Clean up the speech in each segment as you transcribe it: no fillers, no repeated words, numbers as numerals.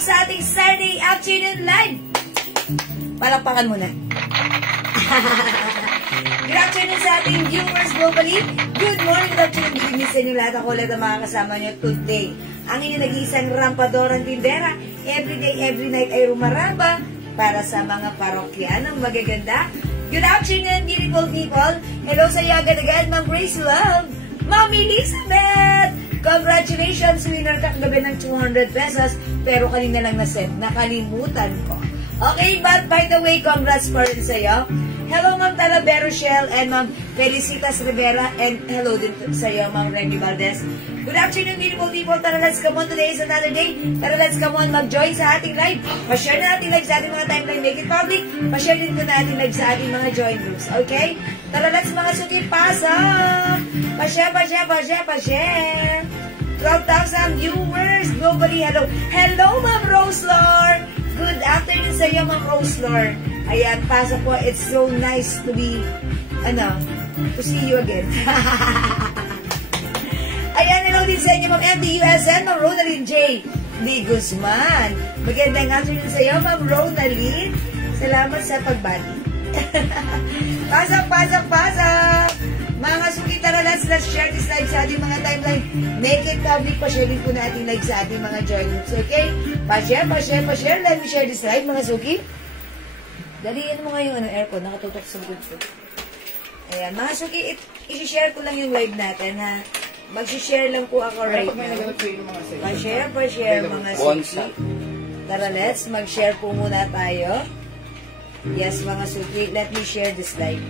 Sa ating Saturday afternoon live. Palakpakan muna. Good afternoon sa ating viewers globally. Good morning, good afternoon, good evening sa inyo lahat. Ako ulit ang mga kasama nyo today. Ang inyong nag-iisang rampadorang tindera. Everyday, every night ay rumaramba para sa mga parokyanong magaganda. Good afternoon, beautiful people. Hello sa iyo agad-agad, Ma'am Grace Love, Ma'am Elizabeth. Congratulations, winner ka kagabi ng 200 pesos, pero kanina lang na-send, nakalimutan ko. Okay, but by the way, congrats pa rin sa'yo. Hello, Ma'am Talavero Shell and Ma'am Felicitas Rivera, and hello din sa'yo, Ma'am Remy Valdez. Good afternoon, beautiful people. Tara, let's come on. Today is another day. Tara, let's come on, mag-join sa ating live. Pa-share na natin live sa ating mga timeline, make it public. Pa-share din ko na ating live sa ating mga join groups, okay? Tara, let's mga suki, pasok! Pa-share, pa-share, pa-share, pa-share! 12,000 viewers globally. Hello. Hello, Ma'am Roselor. Good afternoon sa iyo, Ma'am Roselor. Ayan, pasok po. It's so nice to be, to see you again. Ayan, hello din sa inyo, Ma'am MDUSN, Ma'am Ronaldine J. D. Guzman. Magandang afternoon sa iyo, Ma'am Ronaldine. Salamat sa pagbati. Pasok, pasok, pasok. Mga suki, tara, let's share this live sa ating mga timeline. Make it public, pa-share din po natin live sa ating mga join groups, okay? Pa-share, pa-share, pa-share. Let me share this live, mga suki. Daliin mo nga yung aircon, nakatutok sa good food. Ayan, mga suki, i-share ko lang yung live natin, ha? Mag-share lang po ako right now. Pa-share, pa-share, mga suki. Tara, let's mag-share po muna tayo. Yes, mga suki, let me share this live.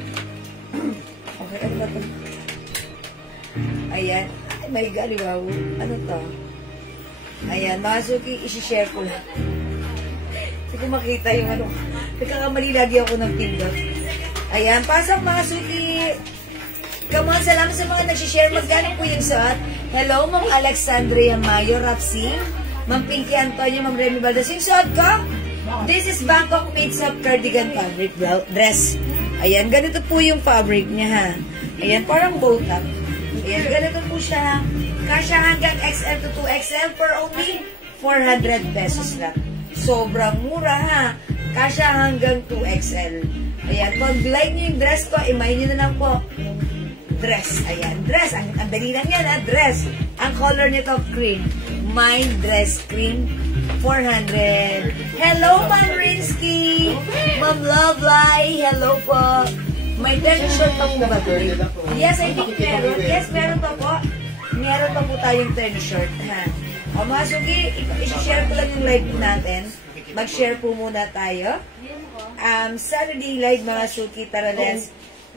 Okay, ano ba ito? Ayan. Ay, my God, wow. Ano to? Ayan, mga suki, isi-share ko lang. Hindi ko makita yung ano. Nagkakamali lagi ako ng pindot. Ayan, pasok mga suki. Come on, salamat sa mga nagsishare. Magkano po yung suot? Hello, Ma'am Alexandria Mayo, Rapsing. Ma'am Pinky Antonio, Ma'am Remy Valdez. Yung suot ko? This is Bangkok Made of Cardigan Fabric Dress. Ayan, ganito po yung fabric niya, ha. Ayan, parang bow top. Ayan, ganito po siya. Kasya hanggang XL to 2XL for only 400 pesos lang. Sobrang mura, ha. Kasya hanggang 2XL. Ayan, pag-like nyo yung dress ko, imay nyo na lang po. Dress. Ayan, dress. Ang dali lang yan, ha. Dress. Ang color nito, cream. Mine dress cream. 400. Hello, Ma'am Rinsky. Ma'am Lovely. Hello po. May t-shirt pa po ba ito? Yes, I think meron. Yes, meron pa po. Meron pa po tayong t-shirt. O mga suki, i-share ko lang yung live natin. Mag-share po muna tayo. Saturday live, mga suki. Tara,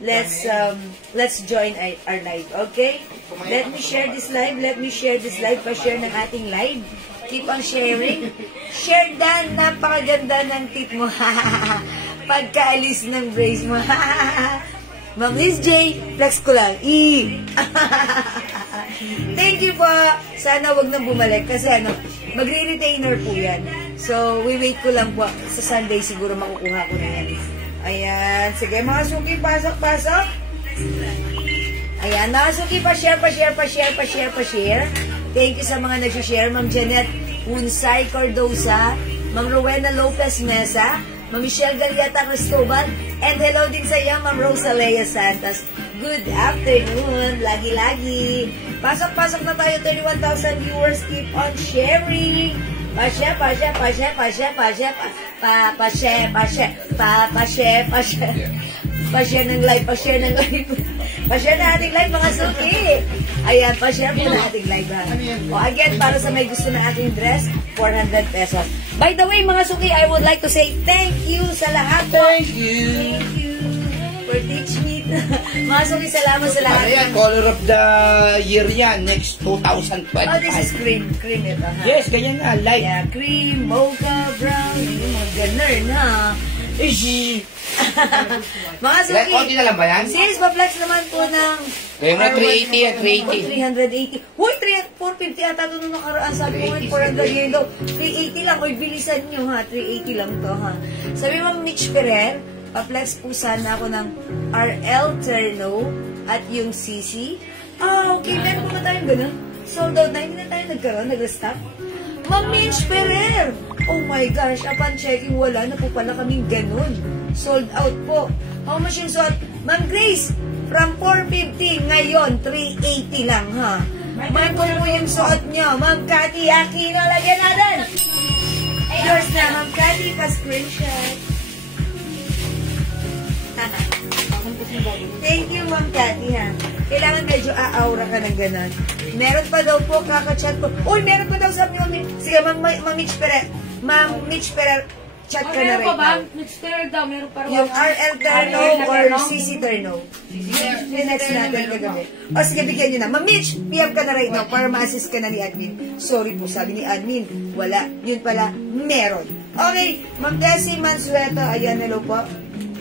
let's join our live. Okay? Let me share this live. Let me share this live. Pa-share ng ating live. Keep on sharing. Share Dan, napakaganda ng tip mo. Pagkaalis ng brace mo. Ma'am Liz J, flex ko lang. Thank you po. Sana wag nang bumalik kasi magre-retainer po yan. So, we wait ko lang po. Sa Sunday siguro makukuha ko na yan. Ayan. Sige mga suki, pasok. Ayan, mga suki, pa-share. Thank you sa mga nag-share. Ma'am Janet Unsay Cordosa, Ma'am Rowena Lopez Mesa, Ma'am Michelle Galiata Cristobal, and hello din sa iyo, Ma'am Rosalea Santos. Good afternoon. Lagi-lagi. Pasok-pasok na tayo. 31,000 viewers. Keep on sharing. Pa-share. Pa-share ng live. Pa-share na ating live, mga suki. Ayan, pa-share po na ating live. O, again, para sa may gusto na ating dress, 400 pesos. By the way, mga suki, I would like to say thank you sa lahat po. Thank you. Thank you for teaching me. Mga suki, salamat sa lahat. Ayan, color of the year yan, next 2025. Oh, this is cream. Cream ito, ha? Yes, ganyan na, light. Yeah, cream, mocha, brown, yung mga ganun, ha? Ishi. Mga suki. Konti na lang ba yan? Sis, pa-flex naman po ng... Kaya nga 380 at 380. 380. Huy, 450 ata ito nung nakaraan. Sabi mo, 400 yellow. 380 lang. Uy, bilisan nyo, ha? 380 lang to, ha? Sabi mo, Mitch Ferrer, pa-flex po sana ako ng RL Terno at yung CC. Ah, okay. Meron po ba tayong ganun? Sold out na. Hindi na tayo nagkaroon, nag-stop. Ma'am Mitch Ferrer! Oh my gosh, upon checking, wala na po pala kaming ganun. Sold out po. How much yung suot? Ma'am Grace, from 450, ngayon, 380 lang, ha? Ma'am, kung po yung suot nyo. Ma'am Cathy Aquino, lagyan natin. Yours na, Ma'am Cathy, pa-screenshot. Thank you, Ma'am Cathy, ha? Kailangan medyo aaura ka ng ganon. Meron pa daw po, kakachat po. Uy, meron pa daw sa Ma'am. Sige, Ma'am Mitch Ferrer. Ma'am Mitch Ferrer, chat ka na right now. Mitch Ferrer daw, meron pa rin. Yung RL Terno or CC Terno. Next natin kagabi. O sige, bigyan nyo na. Ma'am Mitch, PM ka na right now para ma-assist ka na ni admin. Sorry po, sabi ni admin. Wala. Yun pala, meron. Okay, Ma'am Desi Mansueto. Ayan, hello po.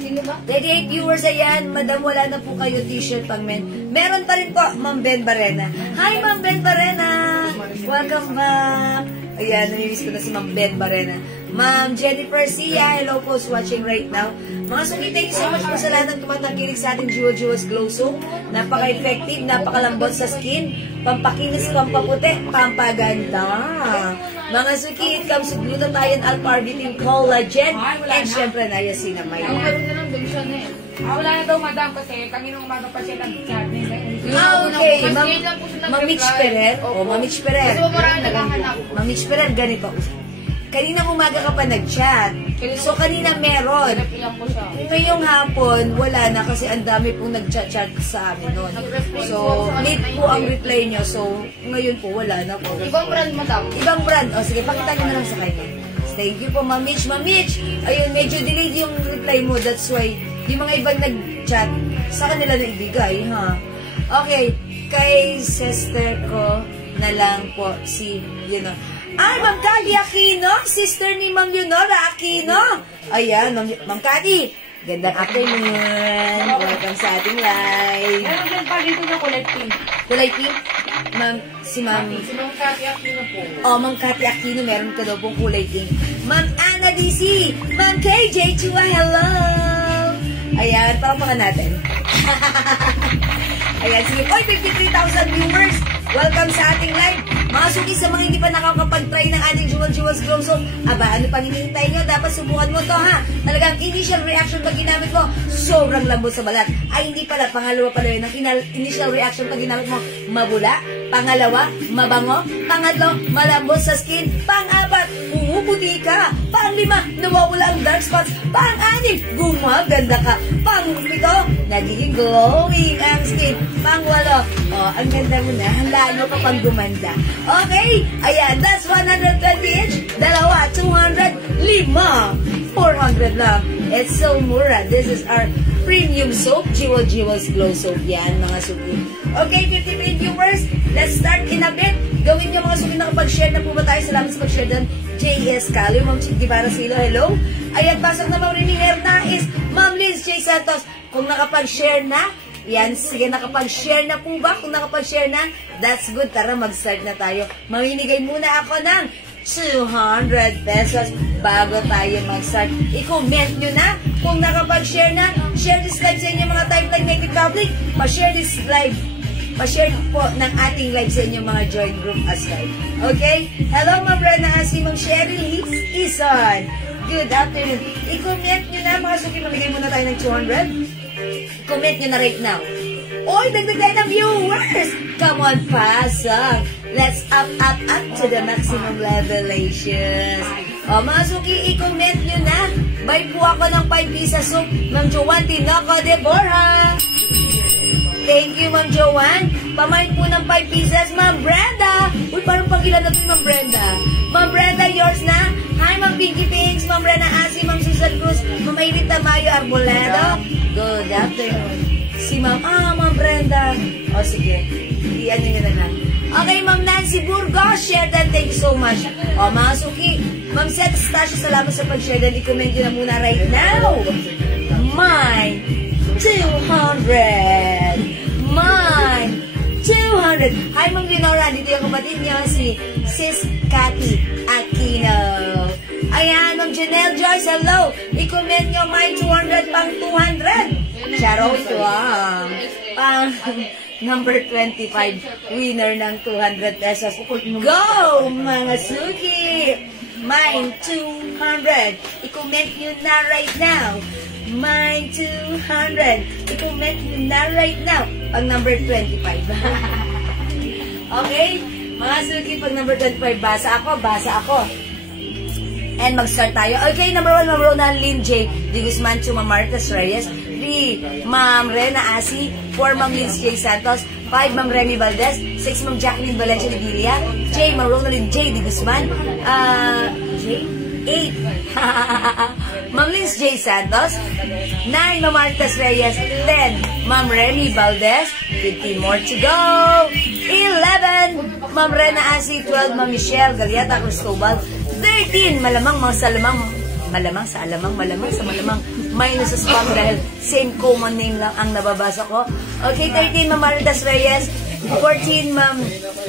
38 viewers, ayan. Madam, wala na po kayo t-shirt pang men. Meron pa rin po, Ma'am Ben Barena. Hi, Ma'am Ben Barena! Welcome back! Ayan, namilis ko na si Ma'am Ben Barena. Ma'am Jennifer Sia, hello po, watching right now. Mga suki, thank you so much po sa lahat ng tumatangkilik sa ating Jewel Glow Soap. Napaka-effective, napakalambot sa skin, pampakinis, pampaputi, pampaganda. Mga suki, it comes with glutathione, alpha-arginine, collagen, and syempre niacinamide. Wala na daw, madam, kasi kanina umaga pa siya nag-chat. Okay, Ma'am Mitch Ferrer. O, Ma'am Mitch Ferrer. Ma'am Mitch Ferrer, ganito. Kanina umaga ka pa nag-chat. So, kanina meron. Ngayong hapon, wala na kasi ang dami pong nag-chat-chat sa amin noon. So, late po ang reply nyo. So, ngayon po, wala na po. Ibang brand, madam. Ibang brand. O, sige, pakita nyo na lang sa kanya. Thank you po, Ma'am Mitch. Ma'am Mitch, ayun, medyo delayed yung reply mo. That's why, yung mga ibang nag-chat, sa kanila na ibigay, ha? Okay, kay sister ko na lang po si, ay, Ma'am Cathy Aquino, sister ni Ma'am Leonora Aquino. Ayan, Ma'am Cathy, gandang afternoon. Welcome sa ating live. Meron din pa dito na kulay pink. Kulay pink? Si Ma'am Cathy Aquino po. Oh, Ma'am Cathy Aquino, meron ka daw pong kulay pink. Ma'am Anna DC, Ma'am KJ Chua, hello! Ayan, palakpakan natin. Ayan, sige. Oy, 53,000 viewers. Welcome sa ating live. Mga suki, sa mga hindi pa nakakapag-try ng ating Jewel Glow Soap, aba, ano pang hinihintay nyo? Dapat subukan mo to, ha? Talagang initial reaction pag ginamit mo, sobrang lambot sa balat. Ay, hindi pala. Pangalawa pala yun. Ang initial reaction pag ginamit mo, mabula. Pangalawa, mabango. Pangatlo, malambot sa skin. Pang-apat, pumuputi ka. Pang-lima, nawawala ang dark spots. Pang-anim, gumaganda ka. Pang-pito, nagiging glowing ang skin. Pang-walo, oh, ang ganda mo na. Lalo ka pang gumanda. Okay, ayan, that's 120 each. Dalawa, 200, 5, 400 lang. It's so mura. This is our premium soap, Jewel's Glow Soap. Yan, mga suki. Okay, 53 viewers, let's start in a bit. Gawin niyo mga suki, nakapag-share na po ba tayo? Salamat sa pag-share doon. J.S. Cali, Ma'am Chigibara Silo, hello. Ayan, pasok na Ma'am Rini Hernais, Ma'am Liz J. Santos. Kung nakapag-share na, yan, sige, nakapag-share na po ba? Kung nakapag-share na, that's good. Tara, mag-start na tayo. Mamimigay muna ako ng 200 pesos bago tayo mag-start. I-comment nyo na kung nakapag-share na. Share this live sa inyo mga Type Like Native Public. Pa-share this live. Pa-share po ng ating live sa inyo mga join group as well. Okay? Hello, Ma'am Rena. Si Ma'am Sherry Ison. Good afternoon. I-comment nyo na mga suki. Mamigay muna tayo ng 200. Comment nyo na right now. Oy, dagdagan ng viewers! Come on, pasok! Let's up to the maximum levelations. O, mga suki, i-comment nyo na. Buy po ako ng 5 pieces soup, Ma'am Joanne Tinoco Deborah. Thank you, Ma'am Joanne. Pamain po ng 5 pieces, Ma'am Brenda. Uy, parang pangilan na ito, Ma'am Brenda. Ma'am Brenda, yours na. Hi, Ma'am Pinky Pinks, Ma'am Rena Asi, Ma'am Susan Cruz, Ma'am Irene Tamayo Arboleda. Good afternoon. Si Ma'am Brenda. O, sige. Iyan nyo na lang. Okay, Ma'am Nancy Burgos, share that. Thank you so much. O, mga suki. Ma'am Seth Stasio, salamat sa pag-share that. I-comment nyo na muna right now. Mine 200. Mine 200. Hi, Ma'am Leonora. Dito yung kapatid niyo, si Sis Cathy Aquino. Ayan, Ma'am Janelle Joyce, hello. I-comment nyo, mine 200 pang 200. Charot, wow. Pang number 25, winner ng 200 pesos. Go, mga suki. Mine 200. I-comment nyo na right now. Mine 200. I-comment nyo na right now. Pag number 25. Okay? Mga suki, pag number 25, basa ako. And mag-start tayo. Okay, number 1, Ma'am Ronald Lynn J. D. Guzman, 2, Ma'am Marcus Reyes. 3, Ma'am Rena Asi. 4, Ma'am Liz J. Santos. 5, Ma'am Remy Valdez. 6, Ma'am Jacqueline Valencia Ligilia. J, Ma'am Ronald J. D. Guzman. J? 8. Ma'am Liz J. Santos. 9, Ma'am Marcus Reyes. 10, Ma'am Remy Valdez. 15 more to go. 11, Ma'am Rena Asi. 12, Ma'am Michelle Galiata Cristobal. 13, malamang sa alamang, minus sa spam dahil same common name lang ang nababasa ko. Okay, 13, Ma'am Maritas Reyes. 14, Ma'am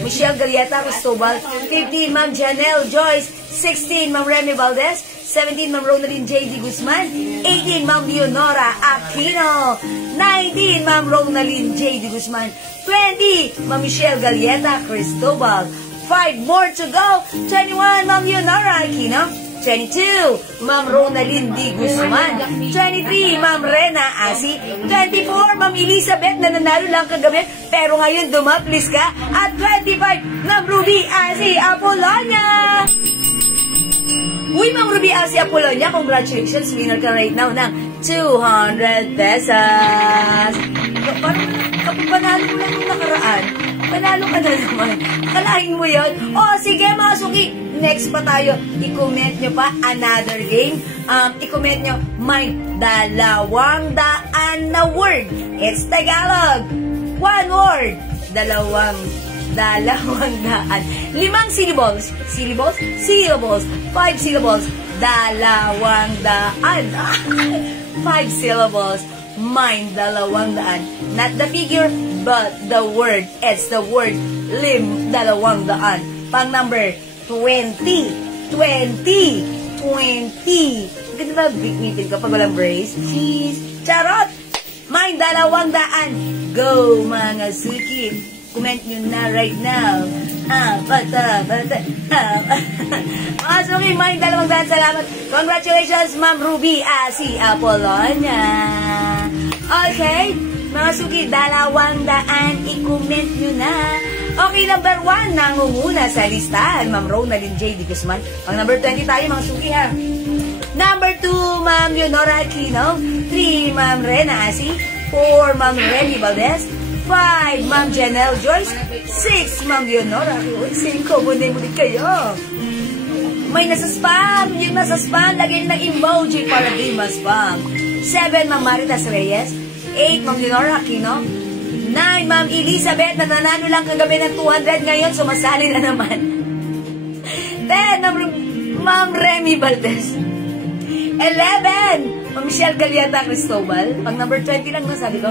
Michelle Galiata Cristobal. 15, Ma'am Janelle Joyce. 16, Ma'am Remy Valdez. 17, Ma'am Ronaldine J. D. Guzman. 18, Ma'am Leonora Aquino. 19, Ma'am Ronaldine J. D. Guzman. 20, Ma'am Michelle Galiata Cristobal. 5 more to go. 21, Ma'am Leonora Aquino. 22, Ma'am Ronaldine D. Guzman. 23, Ma'am Rena Asi. 24, Ma'am Elizabeth na nanalo lang kagabi pero ngayon dumaplis ka. At 25, Ma'am Ruby Asi Apolonia. Uy, Ma'am Ruby Asi Apolonia, congratulations. Winner ka right now ng 200 pesos. Parang kapag panalo mo lang yung nakaraan, panalo ka na naman. Kalahin mo yun. O, sige mga suki. Next pa tayo. I-comment nyo pa another game. I-comment nyo, may 200 na word. It's Tagalog. 1 word. 200. 5 syllables. 5 syllables. 200. 5 syllables. Mine 200. Not the figure, but the word. It's the word. 200. Pang number 20. Ganda ba meeting kapag walang brace? Cheese. Charot! Mine 200. Go, mga suki. Comment nyo na right now. Mga suki, mine 200. Salamat. Congratulations, Ma'am Ruby Asi Apolonia. Okay. Mga suki, 200. I-comment nyo na. Okay, number 1, nangunguna sa listahan, Ma'am Ronaldine J. D. Guzman. Pang number 20 tayo, mga suki, ha. Number 2, Ma'am Leonora Aquino. 3, Ma'am Rena Asi. 4, Ma'am Remy Valdez. 5, Ma'am Janelle Joyce. 6, Ma'am Leonora. Same common name ulit kayo. May nasa spam. Yung nasa spam, lagay ng emoji para di ma-spam. 7, Ma'am Maritas Reyes. 8, Ma'am Leonora Aquino. 9, Ma'am Elizabeth, na nanalo lang kagabi ng 200 ngayon, sumasali na naman. 10, Ma'am Remy Valdez. 11, Ma'am Michelle Galiata Cristobal. Pag number 20 lang na, sabi ko.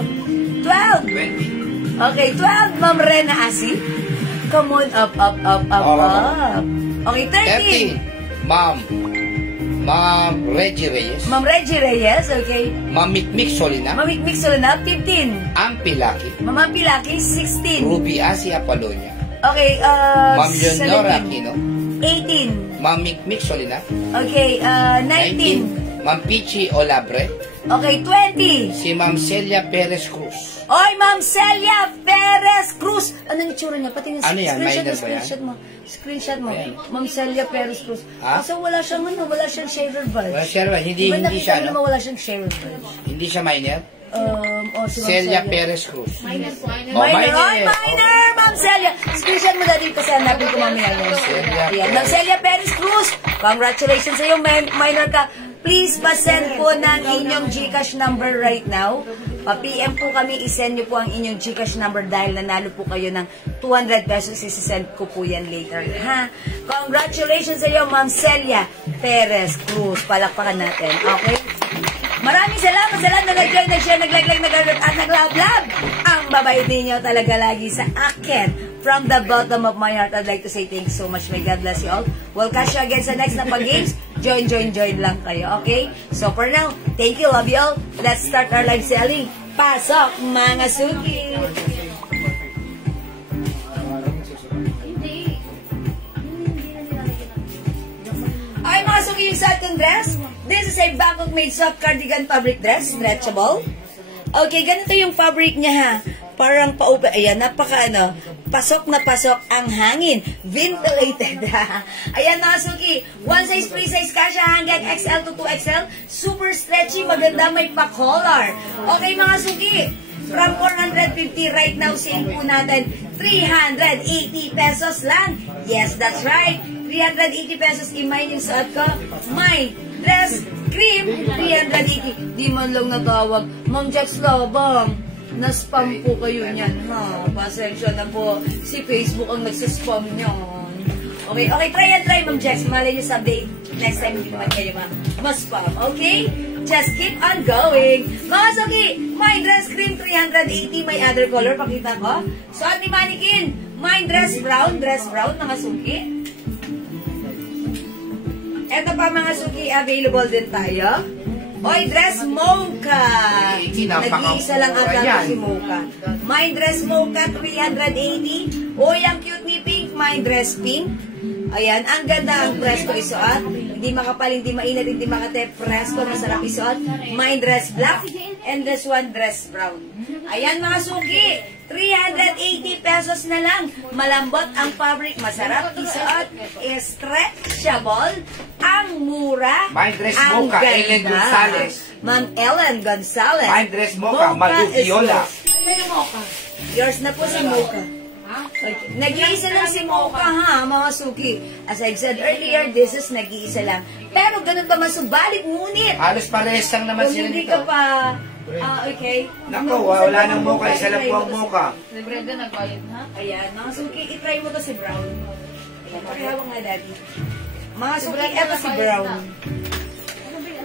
12. 20. Okay, 12, Ma'am Rena Asi. Come on, up. Okay, 13. Ma'am Reggie Reyes. Ma'am Reggie Reyes, okay. Ma'am Mikmik Solina. Ma'am Mikmik Solina, 15. Ampi Laki. Ma'am Ampi Laki, 16. Ruby Asi Apolonia. Okay, Ma'am Leonora Aquino. 18. Ma'am Mikmik Solina. Okay, 19. Ma'am Pichi Olabre. Okay, 20. Si Ma'am Celia Perez Cruz. Oy, Ma'am Celia Perez Cruz. Anong itsura niya? Pati Ano yan? Minor ba yan? Screenshot mo. Ayan. Ma'am Celia Perez Cruz. Ha? Kasi wala siyang wala siyang shaver badge. Well, sure, hindi Diba siya, nakita mo no? naman wala siyang shaver badge? Hindi siya minor? Si Ma'am Celia Perez Cruz. Minor po, minor. Oh, Minor, minor. oy, minor, Ma'am Celia. Screenshot mo dali kasi hanapin ko mamaya yun. Celia Ayan, Ma'am Celia Perez Cruz. Congratulations sa iyo, minor ka. Please pa-send po ng inyong GCash number right now. Pa-PM po kami, isend nyo po ang inyong GCash number dahil nanalo po kayo ng 200 pesos. Isisend ko po yan later. Ha? Congratulations sa iyo, Ma'am Celia Perez Cruz. Palakpakan natin. Okay? Maraming salamat sa lahat na nag-join, nag-share, nag-like, at nag-love. Ang babait ninyo talaga lagi sa akin. From the bottom of my heart, I'd like to say thank you so much. May God bless you all. We'll catch you again sa next na pag-games. Join lang kayo, okay? So for now, thank you, love you all. Let's start our live selling. Pasok, mga suki! Ay, mga suki, yung sa ating dress. This is a Bangkok made soft cardigan fabric dress, stretchable. Okay, ganito yung fabric niya ha. Parang pa-open. Ayan, pasok na pasok ang hangin. Ventilated. Ayan mga suki, one size, free size kasha hanggang XL to 2XL. Super stretchy, maganda, may pa-collar. Okay mga suki, from 450 right now, sale po natin 380 pesos lang. Yes, that's right. 380 pesos, imay yung suot ko. My dress cream, 380. Di man lang natawag. Ma'am Jax Labang, na-spam po kayo niyan, ha? Pasensya na po. Si Facebook ang nagsaspam niyan. Okay, try, Ma'am Jax. Malay niyo someday, next time hindi naman kayo ma-spam. Okay? Just keep on going. Mga suki, my dress cream, 380. May other color, pakita ko. Suot ni Mannequin, my dress brown, mga suki. Ito pa mga suki, available din tayo. Oy, dress mocha. Nag-iisa lang ata si mocha. My dress mocha, 380. Oy, ang cute ni Pink, my dress pink. Ayan, ang ganda ang presko isuot. Hindi makapal, hindi mainit, hindi makate. Presko, masarap isuot. My dress black. And this one, dress brown. Ayan mga suki, 380 pesos na lang. Malambot ang fabric, masarap isuot. Stretchable. Ang mura. My dress ang mocha, ganda. Ellen Gonzalez. Ma'am Ellen Gonzalez. My dress mocha, Malu Viola. Ano mo ka? Yours na po si mocha. Ha? Okay. Nag-iisa lang si mocha ha, mga suki. As I said earlier, this is nag-iisa lang. Pero ganun pa masubalit, ngunit. Halos parehas lang naman Kung sila hindi dito. ka pa, okay. Naku, wala nang mocha, isa lang po ang mocha. Si Brenda nagbayad, ha? Ayan, mga suki, itry mo to si Brown. Ayan, pakihawak nga daddy. Mga suki, eto si Brown.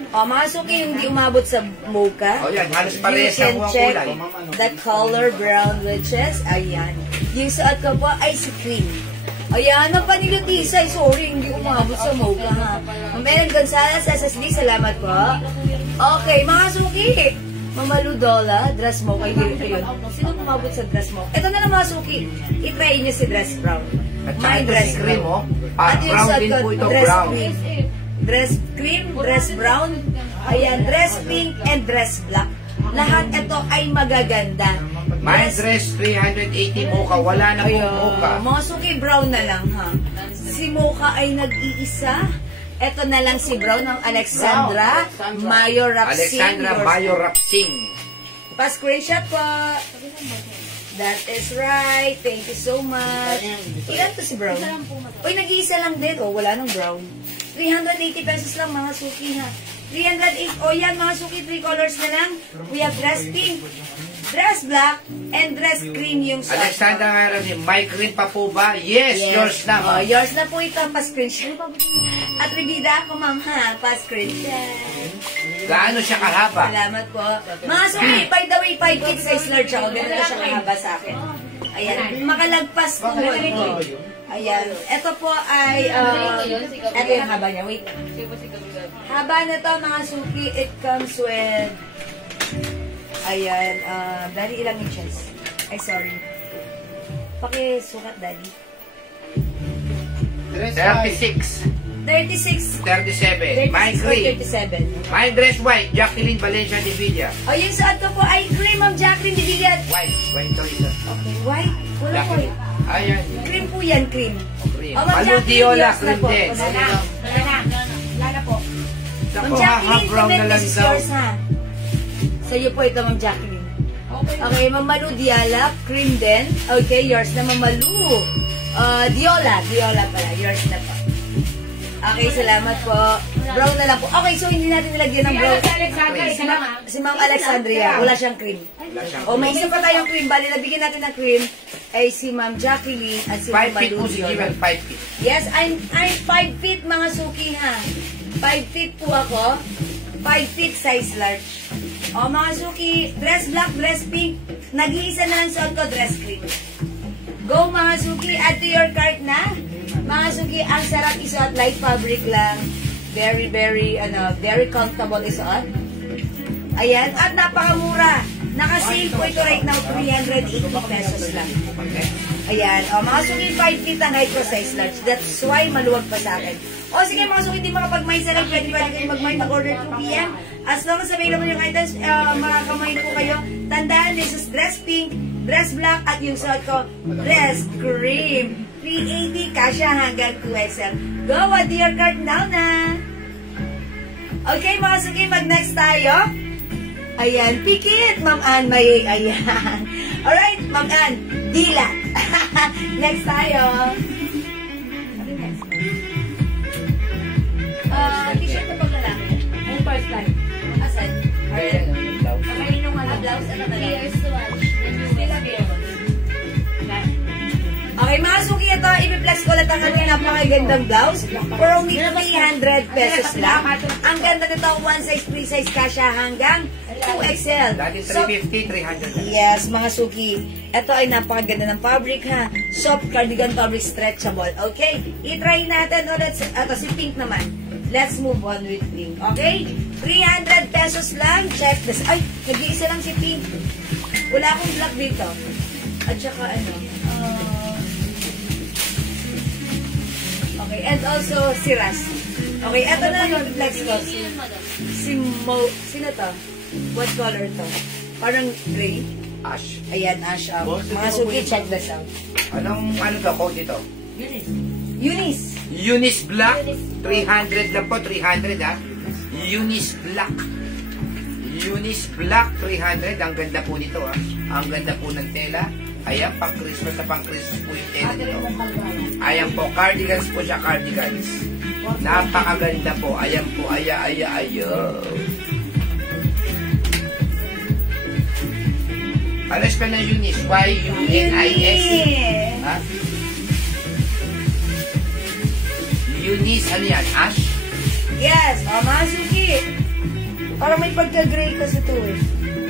Mga suki, yung di umabot sa mocha. O yan, halos parehas lang po ang check kulay. the color brown witches. Ayan. Yung suot ko po ay si cream. Ayan, ang panilutisay. Sorry, hindi umabot sa mocha ha. Ma'am Gonzalez, SSD, salamat po. Okay, mga suki. Mama Ludola, dress mocha. Ayun. Sino umabot sa dress mocha? Ito na lang mga suki. I-try niyo si dress brown. At My saka dress si cream, brown. oh. At yung Brown suot din ko, po ito, dress brown. cream. Dress cream, dress brown, ayan, dress pink, and dress black. Lahat ito ay magaganda. My dress 380 mocha, wala na po mocha. Mga suki brown na lang ha. Si mocha ay nag-iisa. Ito na lang si brown ng Alexandra Mayo Rapsing. Alexandra Mayo Rapsing. Pa-screenshot po. That is right. Thank you so much. Ilan to si brown? Uy, nag-iisa lang din. Oh, wala nang brown. 380 pesos lang mga suki ha. 308. O yan mga suki, 3 colors na lang. We have dress pink, dress black, and dress cream yung suot. Alexandra, may cream pa po ba? Yes, yours na. Oh, yours na po ito. Pa-screenshot. At ribida ako ma'am ha. Pa-screenshot. Gaano siya kahaba? Salamat po. Mga suki, by the way, 5 kids size large ako. Ganito siya kahaba sa akin. Ayan, makalagpas po. Ayan. Ito po ay, ito yung haba niya. Wait. Haba na to mga suki. It comes with, ayan, daddy, ilang inches? Ay, sorry. Pakisukat, daddy. 36. 36. 37. My 36 or cream. 37. My dress white. Jacqueline Valencia de Villa. O, yung suot ko po ay cream, Ma'am Jacqueline de Villa. White. White to isa. Okay, white? Wala po Jacqueline. Ayan. Cream po yan, cream. Cream. O, Ma'am Jacqueline, Maludiola, yours na cream po. din. Wala na. Wala na. Wala na po. Ma'am Ako, Jacqueline, half-brown na comment lang this is daw. yours, ha? Sa iyo po ito, Ma'am Jacqueline. Okay, Ma'am Malu Diala, cream din. Okay, yours na, Ma'am Malu. Diola pala, yours na po. Okay, salamat po. Brown na lang po. Okay, so hindi natin nilagyan ng brown. Si Ma'am Alexandria, wala siyang cream. O, may isa pa tayong cream. Bali, nabigyan natin ng cream ay si Ma'am Jacqueline at si Ma'am 5 feet Malu po si Diola. Jimel. 5 feet. Yes, I'm 5 feet mga suki ha. 5 feet po ako. 5 feet size large. O mga suki, dress black, dress pink. Nag-iisa na lang suot ko, dress cream. Go mga suki, add to your cart na. Mga suki, ang sarap isuot, light fabric lang. Very, very comfortable isuot. Ayan, at napakamura. Naka-sale po ito right now, 380 pesos lang. Ayan, o mga suki, 5 feet ang height ko size large. That's why maluwag pa sa akin. O sige mga suki, hindi makapag-may sa lang, pwede kayo mag-may, mag-order 2 p.m. As long as available yung items, makakamay po kayo. Tandaan, this is dress pink, dress black, at yung suot ko, dress cream. 380, kasya hanggang 2XL. Go, add your cart now na. Okay mga suki, mag-next tayo. Ayan, pikit, Ma'am Ann, may, ayan. Alright, Ma'am Ann, dilat. Next tayo. T-shirt na pag lalaki. Ang first time. Asan? Ayan, yung blouse. Kamayin nung blouse, ano na lang? Years to watch. Still available. Okay, mga suki, ito, i-flex ko lang ang ano, napakagandang blouse. For only 300 pesos lang. Ang ganda nito, 1 size, 3 size kasha hanggang 2XL. Dati So, 350, 300. yes, mga suki. Ito ay napakaganda ng fabric, ha. Soft cardigan fabric, stretchable. Okay? I-try natin. O, ito, si pink naman. Let's move on with pink. Okay? 300 pesos lang. Check this. Ay, nag-iisa lang si pink. Wala akong black dito. At saka ano, okay, and also si Ras. Okay, eto na yung flex ko. Si Mo, sino to? What color to? Parang gray. Ash. Ayan, ash out. Mga suki, check this out. Anong, ano to, code ito? Eunice. Eunice Black. 300 lang po, 300 ha. Eunice Black. Eunice Black, 300. Ang ganda po nito ha. Ang ganda po ng tela. Ayan, pang Christmas na pang Christmas po yung tela nito. Ayan po, cardigans po siya, cardigans. Napakaganda po. Ayan po, aya. Ano spell na Eunice? Y-U-N-I-S. Ha? Eunice, ano yan? Ash? Yes, mga suki. Parang may pagka-gray kasi ito eh.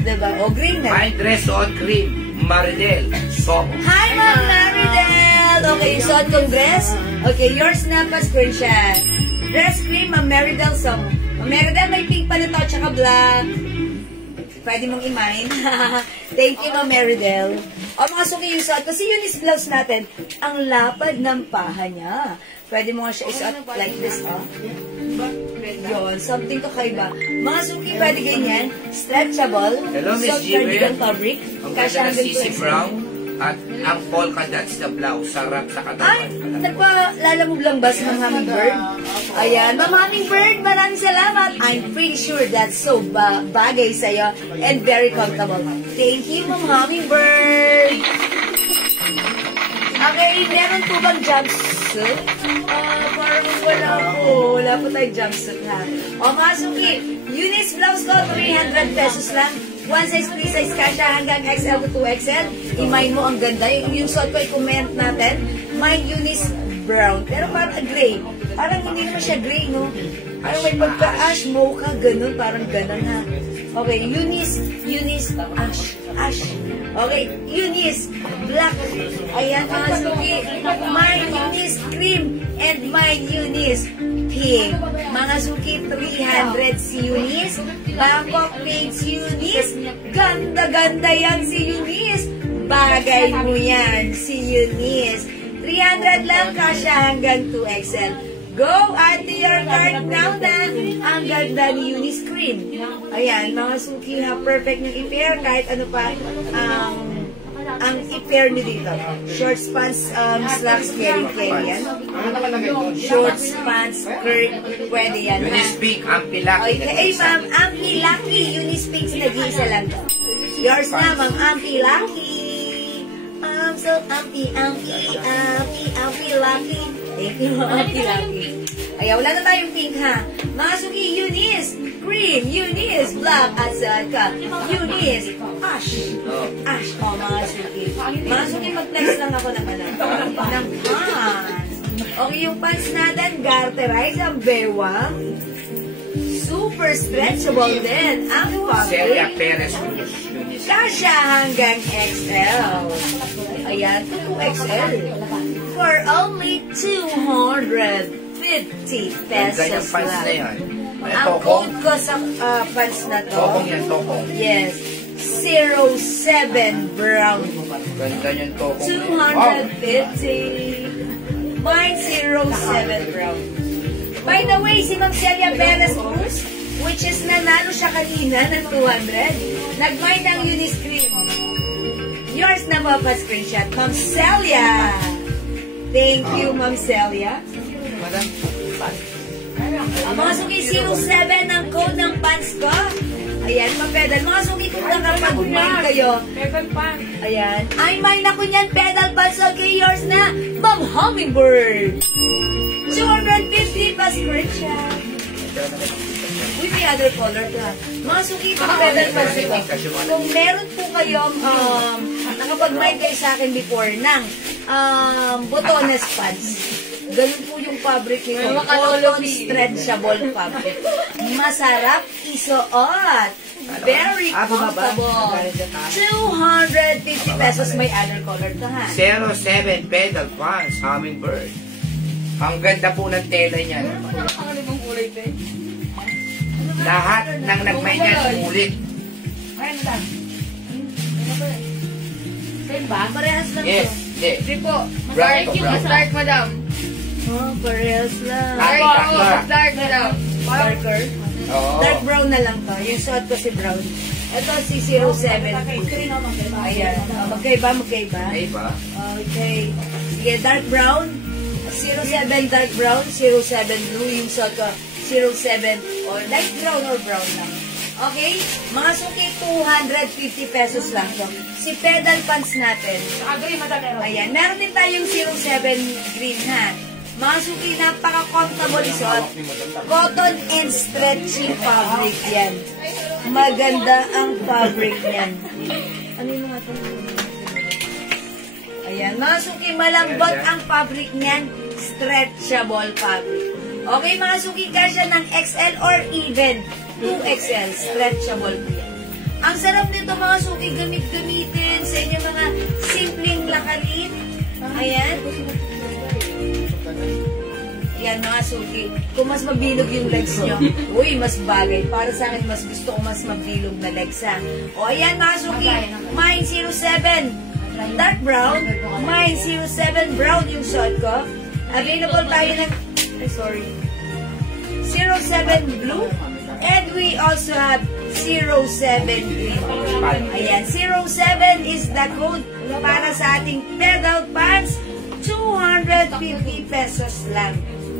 Diba? O, green na. My dress on cream. Maridel. Soft. Hi, Ma'am Maridel! Okay, yung suot kong dress. Okay, yours na pa, screenshot. Dress cream, Ma'am Maridel. So, Ma'am Maridel, may pink pa nito, tsaka black. Pwede mong i-mine. Thank you, Ma'am Maridel. O, mga suki, yung suot ko. Si Eunice blouse natin, ang lapad ng paha niya. Pwede mo nga siya isuot like this, oh. Yun, something kakaiba. Mga suki, pwede ganyan. Stretchable. Hello, Miss Soft Jimmy. cardigan fabric. Ang Kasha ganda ng hanggang CC 2XL. Brown at ang polka dots na blouse. Sarap sa Ay, katawan. nagpa-lalamove lang ba si Ma'am Hummingbird? Ayan, Ma'am Hummingbird, maraming salamat. I'm pretty sure that's so bagay sa'yo and very comfortable. Thank you, Ma'am Hummingbird. Okay, meron po bang jumpsuit? Parang wala po. Wala po tayong jumpsuit, ha? O, mga suki, Eunice blouse ko, 300 pesos lang. 1 size, 3 size kasha hanggang XL to 2XL. I-mine mo ang ganda. Yung suot ko, i-comment natin. Mine Eunice brown. Pero parang gray. Parang hindi naman siya gray, no? Parang may pagka-ash, mocha, ganun. Parang ganun, ha? Okay, Eunice, ash. Okay, Eunice, black. Ayan, mga suki. Mine Eunice cream and mine Eunice pink. Mga suki, 300 si Eunice. Bangkok pink si Eunice. Ganda-ganda yan si Eunice. Bagay mo yan si Eunice. 300 lang, kasya hanggang 2XL. Go add to your cart now na. Ang ganda ni Uniscreen. Ayan, mga suki na perfect yung i-pair kahit ano pa ang i-pair nyo dito. Shorts, pants, slacks, carry yan. Shorts, pants, skirt, pwede yan. Unispeak, Ampilaki. Okay, ma'am, Ampilaki. Unispeak, nag-iisa lang to. Yours na, ma'am, Ampilaki. I'm so Ampilaki. Thank you, Ampilaki. Ay, wala na tayong pink, ha? Mga suki, Eunice, green, Eunice, black, at saka, Eunice, ash. Ash, mga suki. Mga suki, mag-flex lang ako ng pants. Okay, yung pants natin, garterize ang bewang. Super stretchable din. Ang Celia fabric. Perez Cruz. Unispeak. Kasya hanggang XL. Ayan, to 2XL. For only 250 Ganda yung pesos pants na lang. yan. Ay, Ang tokong. code ko sa pants na to, Tokong yan, tokong. yes, 07 brown. Ganda yung tokong. 250. Mine 07 brown. By the way, si Ma'am Celia Perez Cruz, which is nanalo siya kanina ng 200, nag-mine ng Uniscreen. Yours na mo pa screenshot, Ma'am Celia. Thank you, Ma'am Celia. Madam, Ang mga suki 07 ang code ng pants ko. Ayan, mapedal. Mga suki kung nakapag-mine kayo. Pedal pan. Ayan. Ay, mine ako niyan. Pedal pants. Okay, yours na. Ma'am Hummingbird. 250 pa screenshot. With the other color ka. Mga suki pang pedal pants ko. Kung meron po kayong nakapag-mine kayo sa akin before ng botones pants. Ganun po yung fabric nito. Cotton stretchable fabric. Masarap isuot. Very comfortable. 250 pesos may other color ka, ha? 07 pedal pants, Hummingbird. Ang ganda po ng tela niyan. Ang limang kulay, te. Lahat ng nagmay niyan, ulit. Ayun lang. Same ba? Parehas lang Yes, to. hindi. Hindi po. Brown to Yung brown. mas dark, madam. Oh, parehas lang. Ay, Oo, dark. mas dark, madam. Darker. Oo. Dark brown na lang to. Yung suot ko si brown. Ito si 07. Ayan. Magkaiba. Ay ba? Okay. Sige, dark brown. 07 dark brown. 07 blue. Yung suot ko 07 or light brown or brown lang. Okay? Mga suki, 250 pesos lang to. Si pedal pants natin. Agree, madam. Ayan. Meron din tayong 07 green, ha? Mga suki, napaka-comfortable isuot. Cotton and stretchy fabric yan. Maganda ang fabric yan. Ano yung mga ito? Ayan. Mga suki, malambot ang fabric niyan. Stretchable fabric. Okay, mga suki, kasya ng XL or even 2XL. Stretchable po yan. Ang sarap nito, mga suki, gamit-gamitin sa inyo mga simpleng lakarin. Ayan. Yan, mga suki. Kung mas mabilog yung legs nyo, uy, mas bagay. Para sa akin, mas gusto ko mas mabilog na legs, ha. O, ayan, mga suki. Mine 07 dark brown. Mine 07 brown yung suot ko. Available tayo ng, sorry, 07 blue. And we also have 07 green. Ayan, 07 is the code para sa ating pedal pants. 250 pesos lang.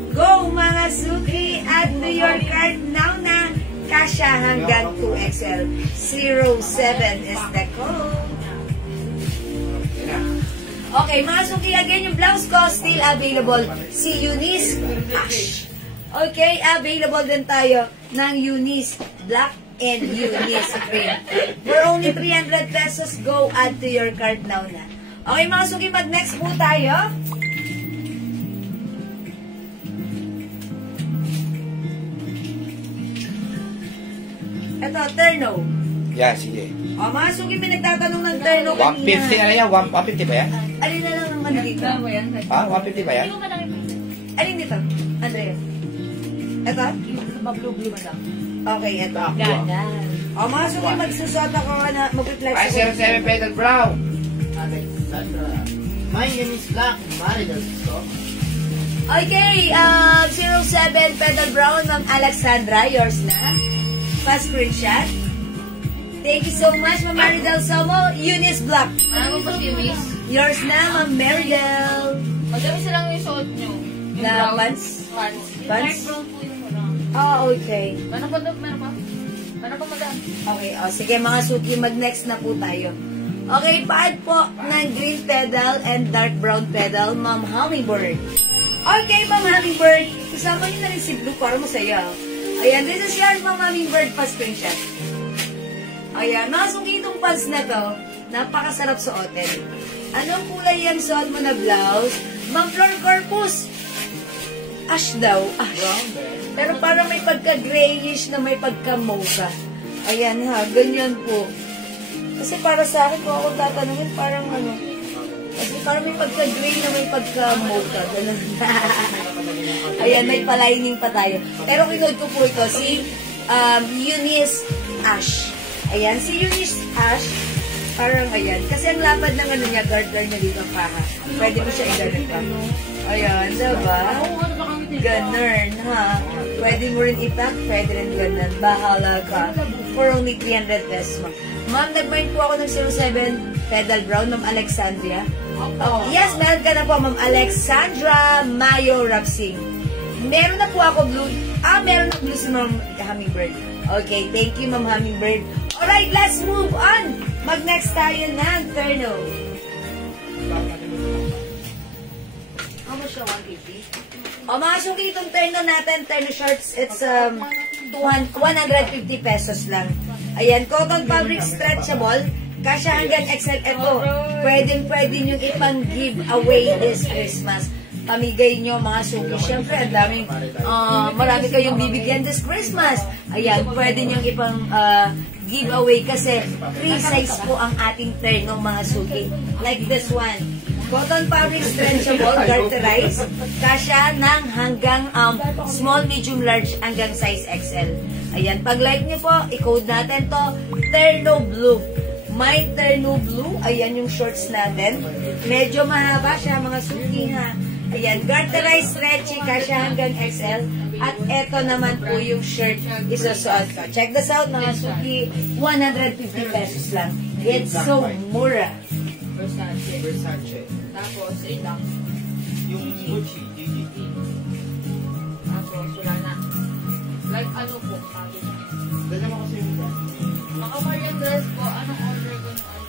Go mga suki, add to your cart now na. Kasya hanggang 2XL. 07 is the code. Okay, mga suki, again, yung blouse ko still available. Si Eunice Ash. Okay, available din tayo ng Eunice Black and Eunice Green. For only 300 pesos, go add to your cart now na. Okay, mga suki, mag-next po tayo. Ito, terno. Yeah, sige. O, mga suki, may nagtatanong ng terno 150 kanina. na yan? 150 ba yan? Alin na lang ang ano dito? Ha? 150 ba yan? Alin dito? Andrea? Ito? Blue, madam. Okay, ito. Ganda. O, mga suki, magsusot ako na mag-reflex Ay, ako. 07 pedal brown. My name is Black Maridas. Okay, 07 Pedal Brown, Ma'am Alexandra, yours na. Fast screenshot. Thank you so much, Ma'am Maridel Somo. Eunice Black. Ano po si Miss? Yours na, Ma'am Maridel. Madami silang yung suot nyo. Yung Na brown. pants? Pants. Yung Pants? dark brown po yung ano. Ah, okay. Meron pa doon? Meron pa? Meron pa madam? Okay, sige mga suki, mag-next na po tayo. Okay, paad po ng green pedal and dark brown pedal, Ma'am Hummingbird. Okay, Ma'am Hummingbird, kasama niyo na rin si Blue para masaya. Ayan, this is your Ma'am Hummingbird pa screenshot. Ayan, mga suki itong pants na to, napakasarap suotin. Anong kulay yung suot mo na blouse? Ma'am Flor Corpus. Ash daw, ash. Pero parang may pagka-grayish na may pagka-mocha. Ayan ha, ganyan po. Kasi para sa akin, kung ako tatanungin, parang ano, kasi parang may pagka-gray na may pagka-mocha. Ganun. Ayan, may palining pa tayo. Pero kinod ko po ito, si Eunice Ash. Ayan, si Eunice Ash, parang ayan. Kasi ang lapad ng ano niya, garter niya dito ang paha. Pwede mo siya i-ganun pa. Ayan, diba? Ganun, ha? Pwede mo rin itak, pwede rin ganun. Bahala ka. For only 300 pesos. Ma'am, nag-mind po ako ng 07 Pedal Brown, Ma'am Alexandria. Oh, yes, meron ka na po, Ma'am Alexandra Mayo Rapsing. Meron na po ako blue. Meron na blue si Ma'am Hummingbird. Okay, thank you, Ma'am Hummingbird. Alright, let's move on. Mag-next tayo ng Terno. How much siya? 150? O, mga suki itong Terno natin, Terno shorts, it's 150 pesos lang. Ayan, cotton fabric stretchable. Kasya hanggang XL. Ito, pwede nyo ipang give away this Christmas. Pamigay nyo mga suki. Siyempre, ang daming, marami kayong bibigyan this Christmas. Ayan, pwede nyo ipang giveaway kasi free size po ang ating Terno mga suki. Like this one. Cotton fabric stretchable, garterized. Kasya ng hanggang small, medium, large hanggang size XL. Ayan, pag like nyo po, i-code natin to Terno Blue. May Terno Blue. Ayan yung shorts natin. Medyo mahaba siya mga suki ha. Ayan, garterized, stretchy, kasya hanggang XL. At eto naman po yung shirt isusuot ko. Check this out mga suki, 150 pesos lang. It's so mura. Versace. Tapos, ilang. Yung Gucci, Gigi. Tapos, wala na. Like, ano po? Dala mo kasi yung Mga Marian dress po, anong order ko nung ano?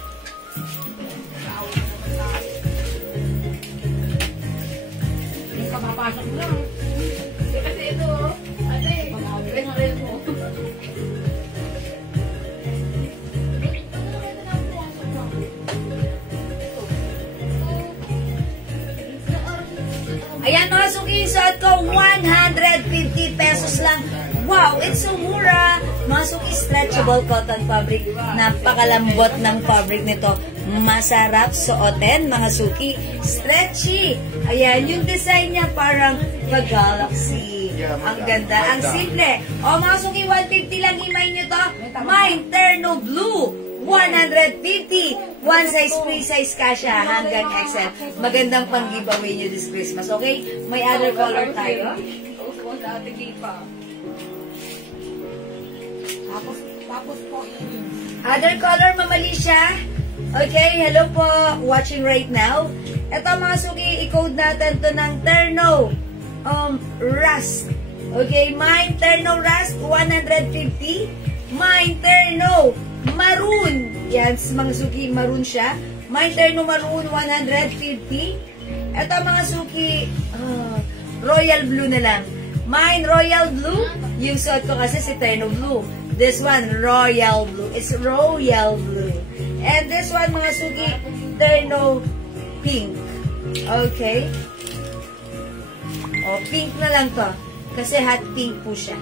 Naawa naman tayo. Hindi ka papasok lang. Kasi ito, ate, rin mo. Ayan mga suki, suot ko 150 pesos lang. Wow, it's so mura. Mga suki, stretchable cotton fabric. Napakalambot ng fabric nito. Masarap suotin, mga suki. Stretchy. Ayan, yung design niya parang pa-galaxy. Ang ganda, ang simple. O mga suki, 150 lang imay nyo to. Mine, Terno Blue. 150. One size, free size kasha hanggang XL. Magandang pang-giveaway nyo this Christmas, okay? May other color tayo. Tapos po, Other color, Ma'am Alicia. Okay, hello po. Watching right now. Ito mga suki, i-code natin to ng Terno Rust. Okay, mine Terno Rust, 150. Mine Terno Maroon. Yan, mga suki, maroon siya. Mine Terno Maroon, 150. Ito mga suki, Royal Blue na lang. Mine Royal Blue. Yung suot ko kasi si Terno Blue. This one, Royal Blue. It's Royal Blue. And this one, mga suki, Terno Pink. Okay? O, pink na lang to. Kasi hot pink po siya.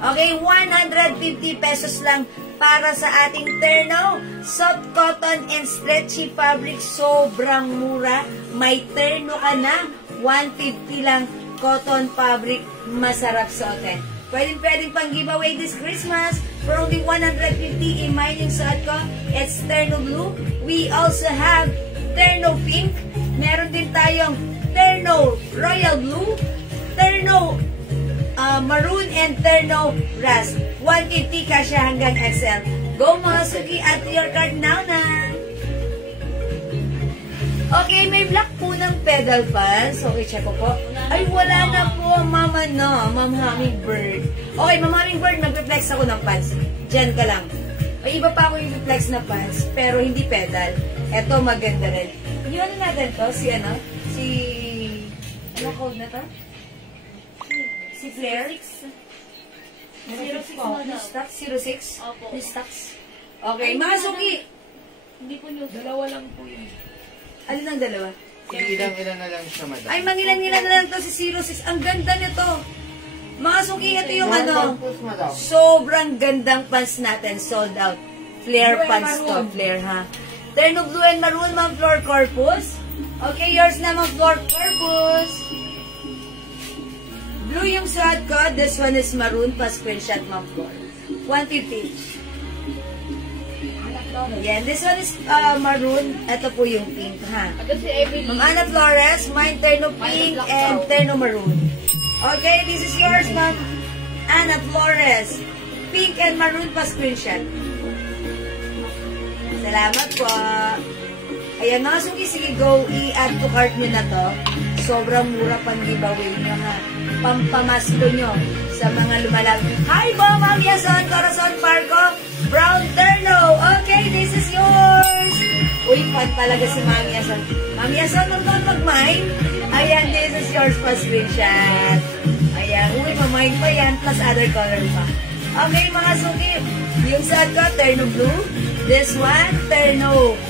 Okay, 150 pesos lang para sa ating Terno. Soft cotton and stretchy fabric. Sobrang mura. May Terno ka na. 150 lang. Cotton fabric. Masarap suotin. Pwedeng pang giveaway this Christmas. For only 150 in mine yung suot ko. It's Terno Blue. We also have Terno Pink. Meron din tayong Terno Royal Blue. Terno Maroon and Terno Rust. 150 kasya hanggang XL. Go mga suki, add to your cart now na. Okay, may black po ng pedal pants. Okay, check ko po. Ay, wala na po, mama na. Ma'am Hummingbird. Okay, Ma'am Hummingbird, magpe-flex ako ng pants. Diyan ka lang. May iba pa ako yung flex na pants, pero hindi pedal. Ito, maganda rin. Yung ano natin to? Ano code na to? Si Flair? 06 po. Stocks? 06? Opo. Stocks? Okay, mga suki. Hindi po nyo, dalawa lang po yun. Alin ang dalawa? Ilan na lang siya, madam. Ay, mangilan-ngilan na lang to si 06. Ang ganda nito. Mga suki, ito yung ano. Sobrang gandang pants natin. Sold out. Flare pants to. Flare, ha? Terno blue and maroon, Ma'am Floor Corpus. Okay, yours na, Ma'am Floor Corpus. Blue yung suot ko. This one is maroon. Pa-screenshot, Ma'am Floor. 150. Yan. This one is maroon. Ito po yung pink, ha? Ma'am Ana Flores, mine terno pink and terno maroon. Okay, this is yours, Ma'am Ana Flores. Pink and maroon pa screenshot. Salamat po. Ayan, mga suki, sige, go, i-add to cart nyo na to. Sobrang mura pang giveaway nyo, ha? Pampamasko nyo sa mga lumalag. Hi po, Ma'am Yason, Corazon Parco, Brown Terno. Okay, this is yours. Uy, fun talaga si Ma'am Yason. Ma'am Yason, nung mag-mine. Ayan, this is yours pa screenshot. Ayan, uy, mamine pa yan, plus other color pa. Okay, mga suki, yung saan ko, Terno Blue. This one, Terno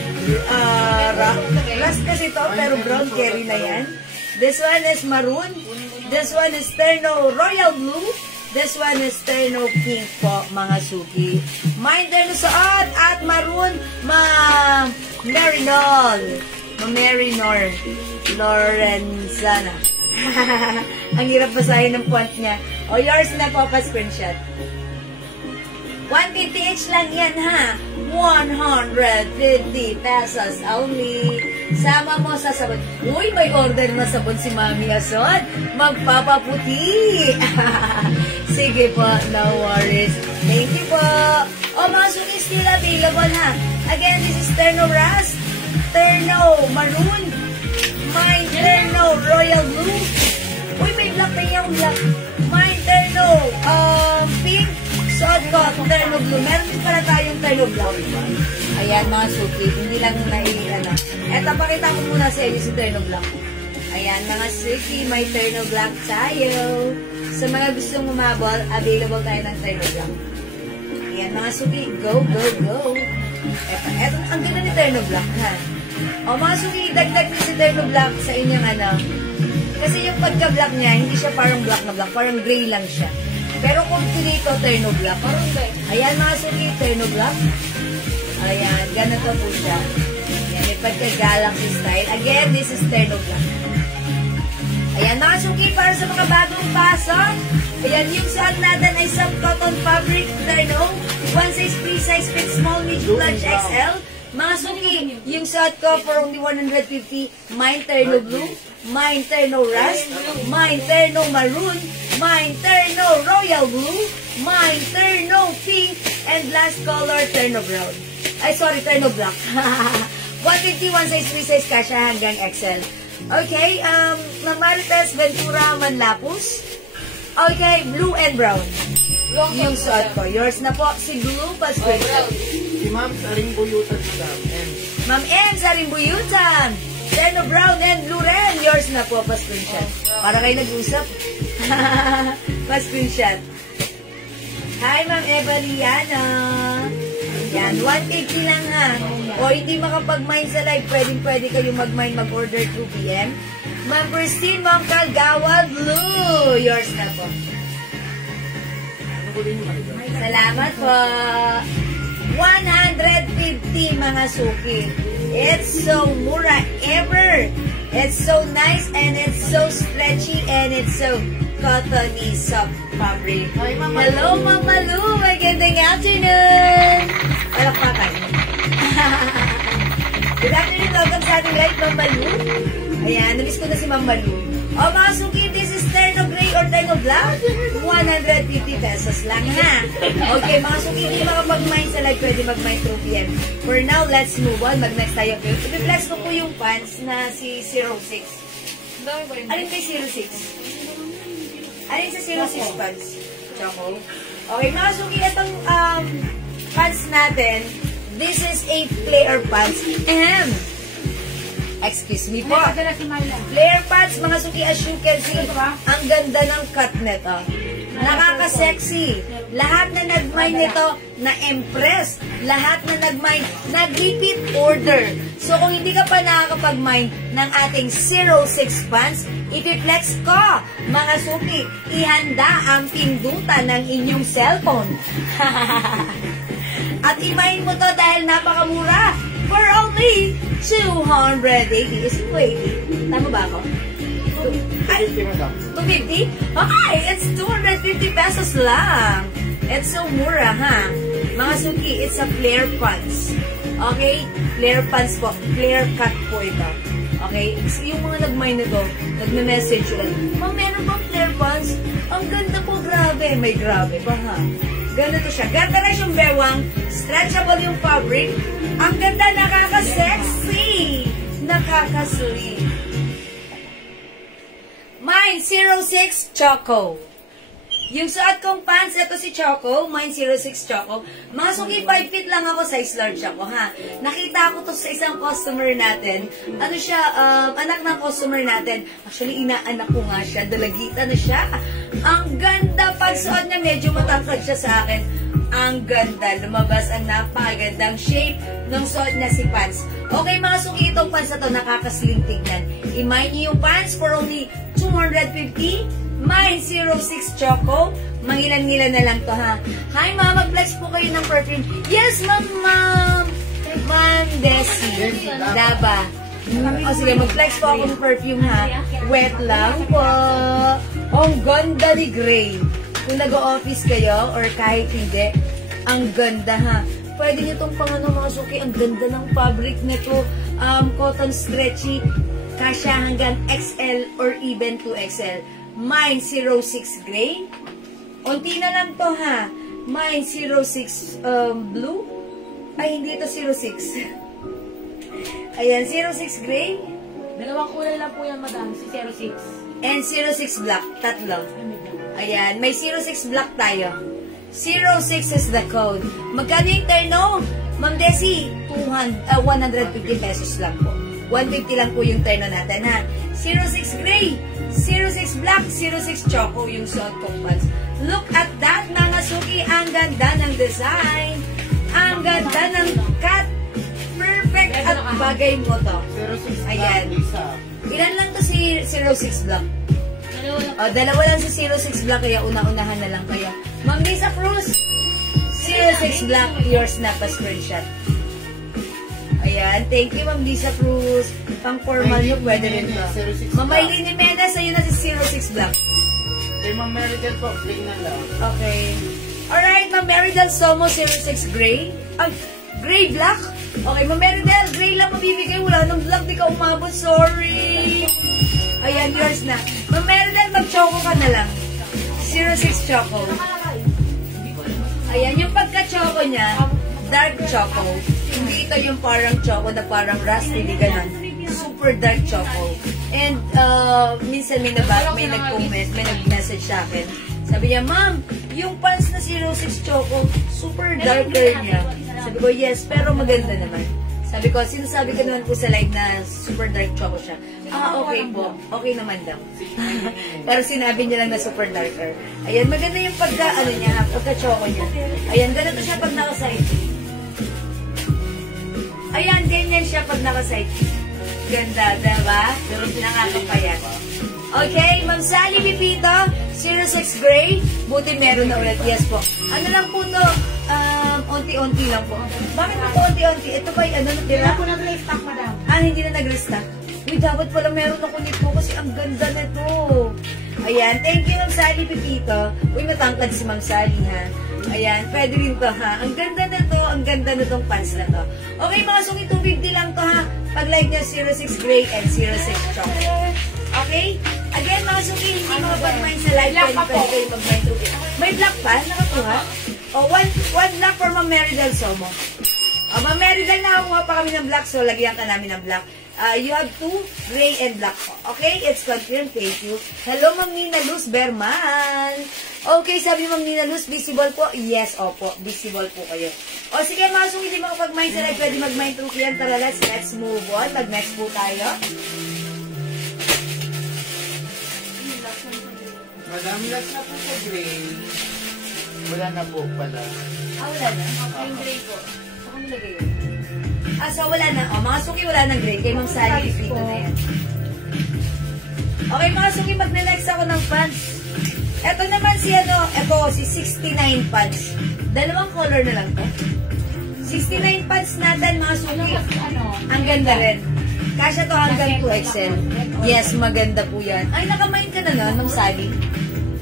Rust kasi to, pero brown carry na yan. This one is maroon. This one is Terno Royal Blue. This one is Terno Pink po, mga suki. Mine Terno suot at maroon, Marinol. Marinor Lorenzana. Ang hirap basahin ng font niya. O, yours na po, pa-screenshot. 150 each lang yan, ha? 150 pesos only. Sama mo sa sabon. Uy, may order na sabon si Mami Asod. Magpapaputi. Sige po, no worries. Thank you po. O, mga suki, still available, ha? Again, this is Terno Rust, Terno Maroon, mine Terno Royal Blue. Uy, may black na yung black. Mine Terno Pink. Suot ko, Terno Blue. Meron din pala tayong Terno Black. Ayan, mga suki. Hindi lang naiilan. Eto, pakita ko muna sa inyo si Terno Black. Ayan, mga suki, may Terno Black tayo. Sa mga gustong umabol, available tayo ng Terno Black. Ayan, mga suki, go, go, go. Eto, ang ganda ni Terno Black, ha? O, mga suki, dagdag niyo si Terno Black sa inyong ano. Kasi yung pagka-black niya, hindi siya parang black na black, parang gray lang siya. Pero kung dito, Terno Black. Ayan, mga suki, Terno Black. Ayan, ganito po siya. Ayan, may pagka-galaxy style. Again, this is Terno Black. Ayan, mga suki, para sa mga bagong pasok. Ayan, yung suot natin ay some cotton fabric Terno. One size, free size, fit, small, medium, large, XL. Mga suki, yung suot ko for only 150. Mine Terno Blue, mine Terno Rust, mine Terno Maroon, mine Terno Royal Blue, mine Terno Pink, and last color, Terno Brown. Ay, sorry, Terno Black. 150, one size, free size, kasha hanggang XL. Okay, Marites Ventura Manlapus. Okay, blue and brown. Yung suot ko. Yours na po, si Blue Pasquito. Si Ma'am Sarimbuyutan, Madam M. Ma'am M, Sarimbuyutan. Terno Brown and Blue Ren. Yours na po, pa-screenshot. Para kayo nag-usap. Pa-screenshot. Hi, Ma'am Eva Liana. Yan, 150 lang, ha. O hindi makapag-mine sa live, pwede kayo mag-mine, mag-order 2 p.m. Ma'am Christine, Ma'am Calgawa, Blue. Yours na po. Salamat po. 150 mga suki. It's so mura ever. It's so nice and it's so stretchy and it's so cottony soft fabric. Hello, Mama Lu. Magandang afternoon. Palakpakan. Good afternoon. Welcome sa ating live, Mama Lu. Ayan, nabis ko na si Mama Lu. O mga suki, this is Terno Gray Ortengo Black, 150 pesos lang ha. Okay, mga suki, hindi makapag-mine sa live, pwede mag-mine through PM. For now, let's move on. Mag-next tayo. I-flex ko po yung pants na si 06. Alin kay 06? Alin sa 06 pants? Choco. Okay, mga suki, itong pants natin, this is a flare pants. Excuse me po. Flare pants, mga suki, as you can see, ang ganda ng cut nito. Nakaka-sexy. Lahat na nag-mine nito, na-impress. Lahat na nag-mine, nag-repeat order. So, kung hindi ka pa nakakapag-mine ng ating 06 pants, i-flex ko, mga suki, ihanda ang pindutan ng inyong cellphone. At i-mine mo to dahil napakamura. For only 280. Is it 280? Tama ba ako? 250, madam. 250? Okay, it's 250 pesos lang. It's so mura, ha? Mga suki, it's a flare pants. Okay? Flare pants po. Flare cut po ito. Okay? Yung mga nag-mine nito, nagme-message yun. Ma'am, meron bang flare pants? Ang ganda po, grabe. May grabe ba, ha? Ganito siya. Ganda na siyang bewang. Stretchable yung fabric. Ang ganda, nakaka-sexy. Nakaka-sweet. Mine 06 Choco. Yung suot kong pants, ito si Choco. Mine 06 Choco. Mga suki, 5 feet lang ako, size large ako, ha. Nakita ko to sa isang customer natin. Ano siya, anak ng customer natin. Actually, inaanak ko nga siya. Dalagita na siya. Ang ganda pagsuot niya. Medyo matangkad siya sa akin. Ang ganda. Lumabas ang napakagandang shape ng suot niya si pants. Okay, mga suki, itong pants na to, nakakasling tignan. I-mine niyo yung pants for only 250. Mine 06 Choco. Mangilan-ngilan na lang to, ha. Hi, ma'am. Mag-flex po kayo ng perfume. Yes, ma'am. Ma'am Desi. Daba. O sige, mag-flex po ako ng perfume, ha. Wet lang po. Ang ganda ni Gray. Kung nag-o-office kayo or kahit hindi, ang ganda, ha. Pwede nyo itong pangano, mga suki. Ang ganda ng fabric nito. Cotton stretchy. Kasya hanggang XL or even 2XL. Mine 06 gray. Unti na lang to, ha. Mine 06 blue. Ay, hindi ito 06. Ayan, 06 gray. Dalawang kulay lang po yan, madam. Si 06. And 06 black. Tatlo. Ayan, may 06 black tayo. 06 is the code. Magkano yung terno? Ma'am Desi, 150 pesos lang po. 150 lang po yung terno natin, ha. 06 gray, 06 black, 06 choco yung suot kong pants. Look at that, mga suki. Ang ganda ng design. Ang ganda ng cut. Perfect at bagay mo to. 06 Ayan. Lisa. Ilan lang to si 06 black? Dalawa lang si 06 black, kaya una-unahan na lang kayo. Ma'am Lisa Cruz, 06 black, yours na pa screenshot. Ayan, thank you Ma'am Lisa Cruz. Pang formal nyo, pwede rin to. Ma'am Maylene Jimenez, ayun na si 06 black. Kay Ma'am Meridel po, plain na lang. Okay. Alright, Ma'am Meridel Somo, 06 gray. Gray black? Okay, Ma'am Meridel, gray lang mabibigay. Wala nang black, di ka umabot. Sorry. Ayan, yours na. Ma'am Meridel, mag-choco ka na lang. 06 choco. Ayan, yung pagka-choco niya, dark choco. Hindi ito yung parang choco na parang raspberry, ganun. Super dark choco. And, minsan may nag-comment, may nag-message sa akin. Sabi niya, Ma'am, yung pants na 06 choco, super darker niya. Sabi ko, yes, pero maganda naman. Sabi ko, sinasabi ko naman po sa live na super dark choco siya. Okay po. Okay naman daw. Pero sinabi niya lang na super darker. Ayan, maganda yung pagka-choco niya. Ayan, ganito siya pag naka-side. Ayan, ganyan siya pag naka-side. Ganda, diba? Pero nakakapayat. Okay, Ma'am Sally Pipito, 06 gray. Buti meron na ulit. Yes po. Ano lang po to? Unti-unti lang po. Bakit po ito unti-unti? Ito ba yung natira? Hindi po nag-restock, madam. Hindi na nag-restock. Uy, dapat pala meron ako nito kasi ang ganda nito. Ayan, thank you Ma'am Sally Pipito. Uy, matangkad si Ma'am Sally, ha? Ayan, pwede rin to, ha? Ang ganda na to, ang ganda na tong pants na to. Okay, mga sungi, 250 lang to, ha? Pag like nyo, 06 gray and 06 chocolate. Okay? Again, mga suki, hindi makapag-mine sa live, Black pa po. pwede kayo mag-mine through it. May black pa? Nakakuha? O, one black for Ma'am Meridel Somo. Ma'am Meridel, nakakuha pa kami ng black, so lagyan ka namin ng black. You have 2 gray and black po. Okay, it's confirmed. Thank you. Hello, Ma'am Nina Luz Berman. Okay, sabi Ma'am Nina Luz, visible po? Yes, opo, visible po kayo. O sige, mga sung hindi makapag-mine sa live, pwede mag-mine through yan. Tara, let's move on. Mag-next po tayo. Madam, last na po sa gray. Wala na po pala. Wala na? Okay, yung gray po. Saan nilagay yun? So wala na. Mga suki, wala na gray. Kay Ma'am Sally, dito na yan. Okay, mga suki, mag-next ako ng pants. Ito naman si 69 pants. Dalawang color na lang to. 69 pants natin, mga suki. Ang ganda rin. Kasya to hanggang 2XL. Yes, maganda po yan. Ay, nakamain ka na nun, Ma'am Sally.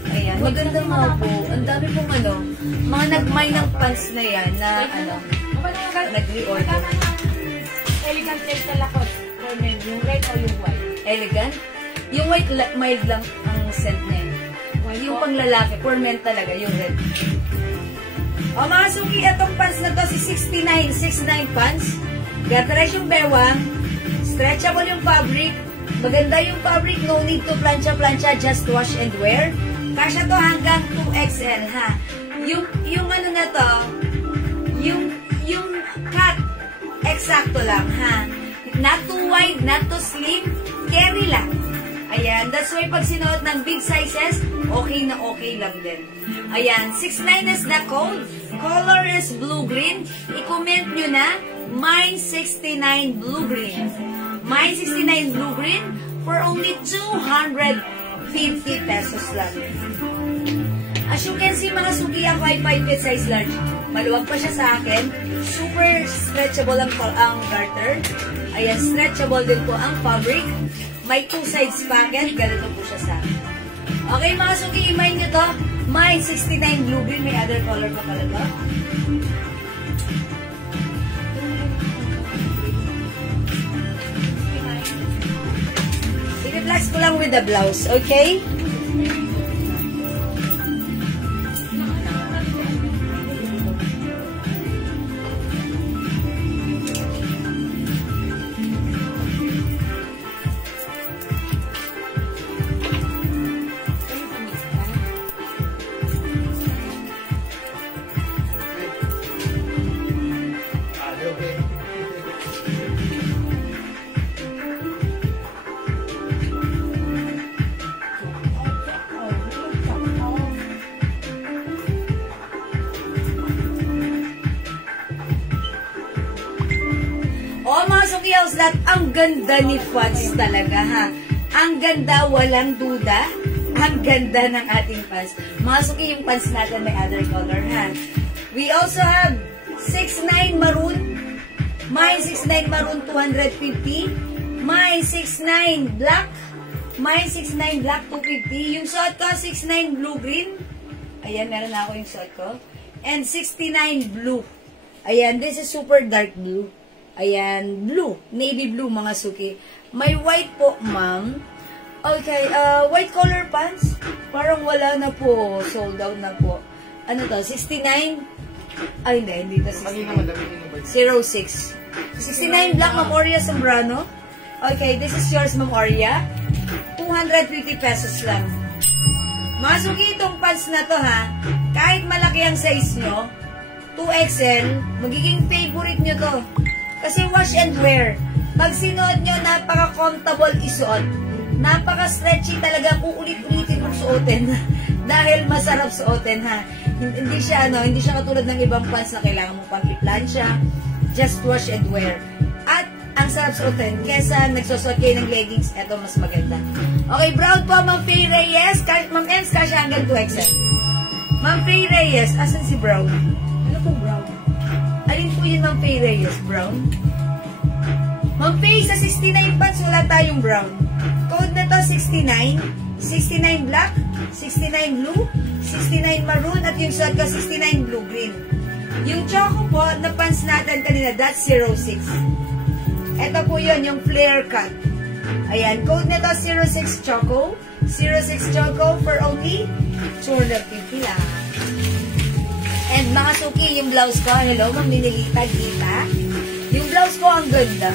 Ayan, maganda mga po. Ang dami pong mga nag-mine ng pants na yan na nag-reorder. Elegant tape sa lakot. Yung red o yung white? Elegant? Yung white, mild lang ang scent na yun. Yung panglalaki, for men talaga, yung red. O mga suki, itong pants na to, si 69 pants. Gatares yung bewang. Stretchable yung fabric. Maganda yung fabric, no need to plancha-plancha, just wash and wear. Kasya to hanggang 2XL, ha. Yung ano na to, yung cut, eksakto lang, ha. Not too wide, not too slim, carry lang. Ayan, that's why pag sinuot ng big sizes, okay na okay lang din. Ayan, 69 is the code. Color is blue-green. I-comment nyo na, mine 69 blue-green. Mine 69 blue-green for only 250 pesos lang. As you can see, mga suki, ako ay 5 feet size large. Maluwag pa siya sa akin. Super stretchable ang garter. Ayan, stretchable din po ang fabric. May 2 sides pocket. Ganito po siya sa akin. Okay, mga suki, i-mine nyo to. Mine 69 blue-green. May other color pa pala to. I-reflex ko lang with the blouse, okay? That ang ganda ni Fats talaga, ha. Ang ganda, walang duda. Ang ganda ng ating pants. Mga suki, yung pants natin may other color, ha. We also have 69 maroon. Mine 69 maroon, 250. Mine 69 black. Mine 69 black, 250. Yung suot ko, 69 blue-green. Ayan, meron na ako yung suot ko. And 69 blue. Ayan, this is super dark blue. Ayan, blue. Navy blue, mga suki. May white po, ma'am. Okay, white color pants. Parang wala na po. Sold out na po. Ano to? 69? Ay, hindi to 69. 06. 69 black, Ma'am Oria Sombrano. Okay, this is yours, Ma'am Oria. 250 pesos lang. Mga suki, itong pants na to, ha. Kahit malaki ang size nyo, 2XL, magiging favorite nyo to. Kasi wash and wear. Pag sinuot nyo, napaka-comfortable isuot. Napaka-stretchy talaga kung ulit-ulitin mong suotin. Dahil masarap suotin, ha. Hindi siya katulad ng ibang pants na kailangan mo pang i-plancha. Just wash and wear. At ang sarap suotin. Kesa nagsusuot kayo ng leggings, eto mas maganda. Okay, brown po, Ma'am Faye Reyes. Ma'am Ems, kasya hanggang 2XL. Ma'am Faye Reyes, asan si brown? Ano po brown? Alin po yun, Ma'am Faye Reyes? Brown? Ma'am Faye, sa 69 pants, wala tayong brown. Code na to, 69. 69 black, 69 blue, 69 maroon, at yung suot ko, 69 blue-green. Yung choco po, na pants natin kanina, that's 06. Ito po yun, yung flare cut. Ayan, code nito 06 Choco. 06 Choco for only 250 lang. And mga suki, yung blouse ko, hello, Ma'am Ninilita, Gita. Yung blouse ko, ang ganda.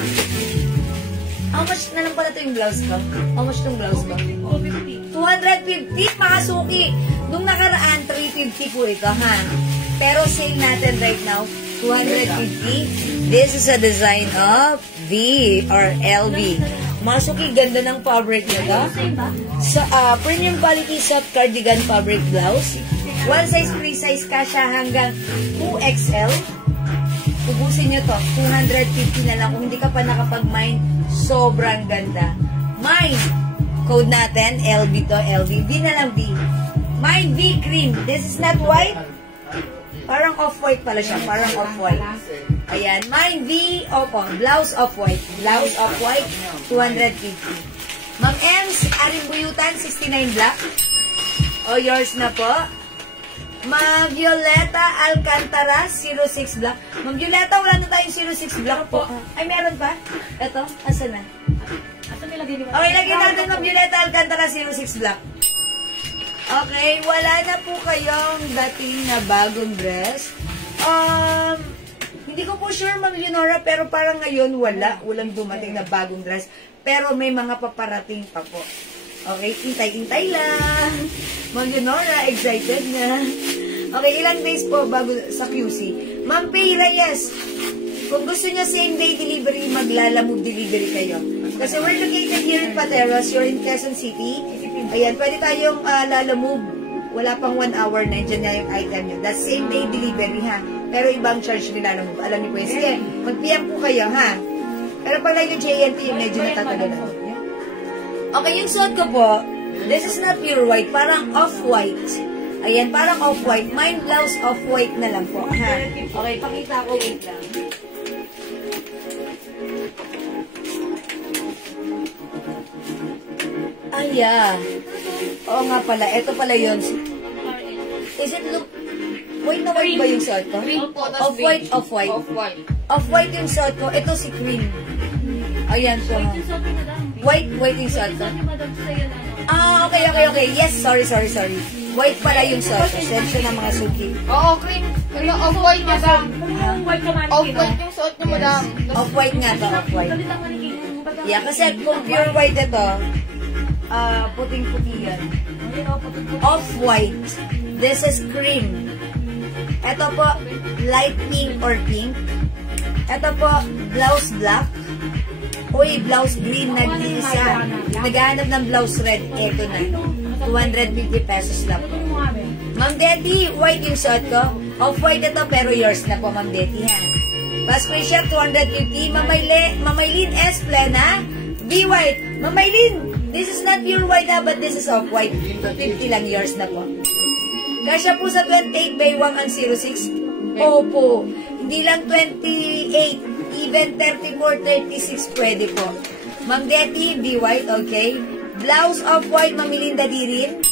How much na lang pala ito yung blouse ko? How much itong blouse ko? 250. 250, mga suki. Nung nakaraan, 350 po ito, ha? Pero sale natin right now, 250. This is a design of V or LV. Mga suki, ganda ng fabric nito. Sa premium quality soft cardigan fabric blouse. One size, free size kasha hanggang 2XL. Ubusin nyo to. 250 na lang. Kung hindi ka pa nakapag-mine, sobrang ganda. Mine. Code natin, LV to, LV. V na lang V. Mine V cream. This is not white. Parang off-white pala siya. Parang off-white. Ayan. Mine V, opo. Blouse off-white. Blouse off-white, 250. Ma'am Ems, Aring Buyutan, 69 black. O, yours na po. Ma'am Violeta Alcantara, 06 black. Ma'am Violeta, wala na tayong 06 black po. Ay, meron pa? Ito, asa na? Okay, lagyan natin Ma'am Violeta Alcantara, 06 black. Okay, wala na po kayong dating na bagong dress. Hindi ko po sure, Ma'am Leonora, pero parang ngayon walang dumating na bagong dress. Pero may mga paparating pa po. Okay, intay-intay lang. Ma'am Leonora, excited na. Okay, ilang days po bago sa QC. Ma'am Pay Reyes, kung gusto niya same day delivery, maglalamove delivery kayo. Kasi we're located here in Pateros, you're in Quezon City. Ayan, pwede tayong lalamove. Wala pang 1 hour na, dyan na yung item nyo. That's same day delivery, ha? Pero ibang charge nila lalamove. Alam niyo po yun. Sige, mag-PM po kayo, ha? Pero pag lang yung JNT, yung medyo natatagal na. Okay, yung suot ko po, this is not pure white, parang off-white. Ayan, parang off-white. Mine blouse off-white na lang po, ha? Okay, pakita ko, wait lang. Ayan. Oo nga pala, ito pala yun. Is it look... White na white ba yung suot ko? Off-white, off-white. Off-white yung suot ko. Ito si cream. Ayan po. White yung suot ko. Okay. Yes, sorry. White pala yung suot ko. Sensyo na mga suki. Oo, cream. Off-white niya ba? Off-white yung suot niya, madam. Off-white nga to, off-white. Yeah, kasi kung pure white ito, puting-puti yan. Off-white. This is cream. Ito po, light pink or pink. Ito po, blouse black. Uy, blouse green, nag-iisa. Naghahanap ng blouse red. Ito na. 250 pesos lang po. Ma'am Betty, white yung suot ko. Off-white ito, pero yours na po, Ma'am Betty, ha? Pass screenshot, 250. Mamaylin S. Plena. Be white. Mamaylin, this is not pure white, ha, but this is off-white. 50 lang, yours na po. Kasya po sa 28 by 1 and 06. Opo. Hindi lang 28. Even 34, 36 pwede po. Ma'am Betty, be white, okay. Blouse off-white, Ma'am Melinda Dirin.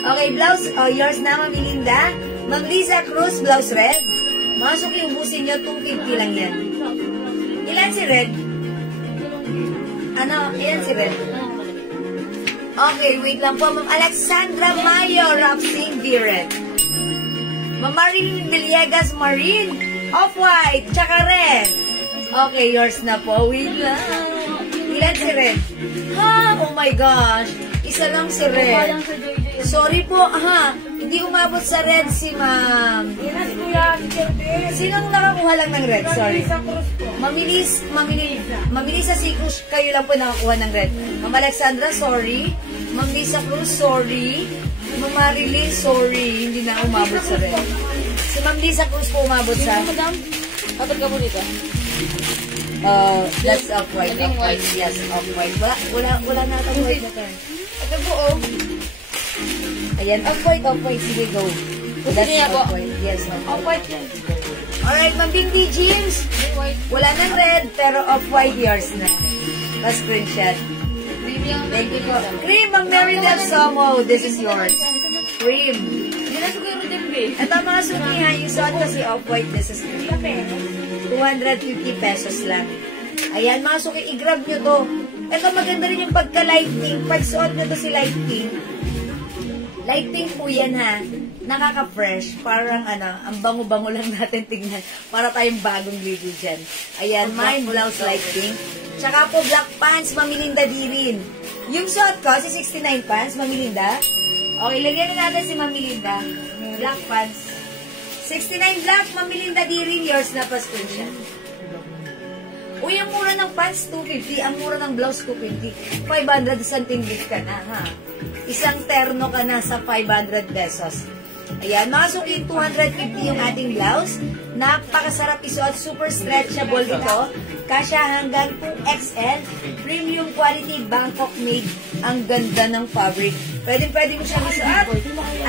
Okay, blouse, yours na, Ma'am Melinda. Ma'am Lisa Cruz, blouse red. Masok yung busin nyo, 250 lang yan. Ilan si red? Ilan si red? Okay, wait lang po. Ma'am Alexandra Mayo, Rapsing, be red. Ma'am Marilyn Villegas, marine. Off-white, tsaka red. Okay, yours na po. Wait lang. Ilan si red? Oh my gosh. Isa lang si red. Sorry po, hindi umabot sa red si ma'am. Sinong nakakuha lang ng red? Sorry. Mamilis sa Cruz, kayo lang po nakakuha ng red. Ma'am Alexandra, sorry. Ma'am Lisa Cruz, sorry. Ma'am Marilyn, sorry. Hindi na umabot sa red. Si Ma'am Lisa Cruz po umabot sa... Madam, kapag ka po dito. That's off-white. Off-white. Yes, off-white. Wala na ito white na turn. Ito po, oh. Ayan, off-white. Sige, go. That's off-white. Yes, Off-white yan. Alright, Ma'am Bindi Jeans. Wala nang red, pero off-white yours na. Tapos screenshot. Thank you po. Cream, Ma'am Mary Del Somo. This is yours. Cream. Hindi na siguro din, babe. Ito mga sukihan, yung suot kasi off-white. This is cream. 250 pesos lang. Ayan, mga suki, i-grab nyo to. Ito maganda rin yung pagka-light pink. Pag suot nyo to si light pink, light pink po yan ha. Nakaka-fresh. Parang ang bango-bango lang natin tingnan. Para tayong bagong ligo dyan. Ayan, mine blouse light pink. Tsaka po black pants, Mamilinda di rin. Yung suot ko, si 69 pants, Mamilinda. Okay, lagyan na natin si Mamilinda. Black pants. 69 black, Mamilinda di rin. Yours na pa screenshot. Uy, ang mura ng pants, 250. Ang mura ng blouse, 250. 500, isang tinggit ka na, ha? Isang terno ka na sa 500 pesos. Ayan, mga suki, 250 yung ating blouse. Napakasarap isuot. Super stretchable ito. Kasya hanggang 2XL. Premium quality, Bangkok made. Ang ganda ng fabric. Pwede mo siyang isuot.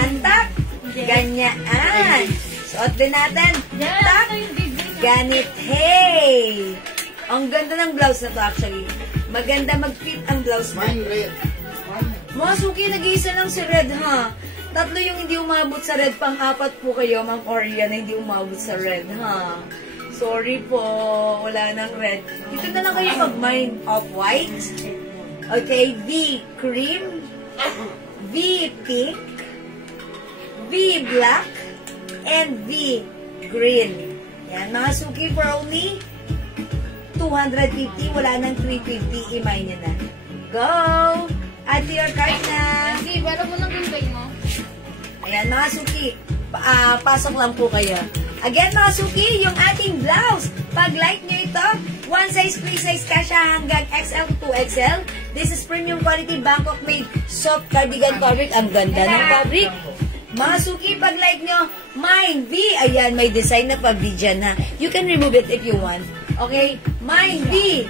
Antak. Ganyaan. Suot din natin. Tak. Ganit. Hey! Ang ganda ng blouse na to actually. Maganda mag-fit ang blouse na. Mga suki, nag-iisa lang si red ha. Tatlo yung hindi umabot sa red. Pang-apat po kayo, Ma'am Oria, na hindi umabot sa red ha. Sorry po, wala nang red. Dito na lang kayo mag-mine. Off-white. Okay, V cream. V pink. V black. And V green. Yan, mga suki, for only 250, wala nang 350, imay niya na. Go! Add to your cart na. Hindi, pero mo lang yung mo. Ayan, mga suki, pasok lang po kayo. Again, mga suki, yung ating blouse. Pag like nyo ito, one size, free size, kasha hanggang XL to 2XL. This is premium quality, Bangkok made, soft cardigan fabric. Ang ganda ng fabric. Mga suki, pag like nyo, mine V. Ayan, may design na pa V dyan ha. You can remove it if you want. Okay, mine V,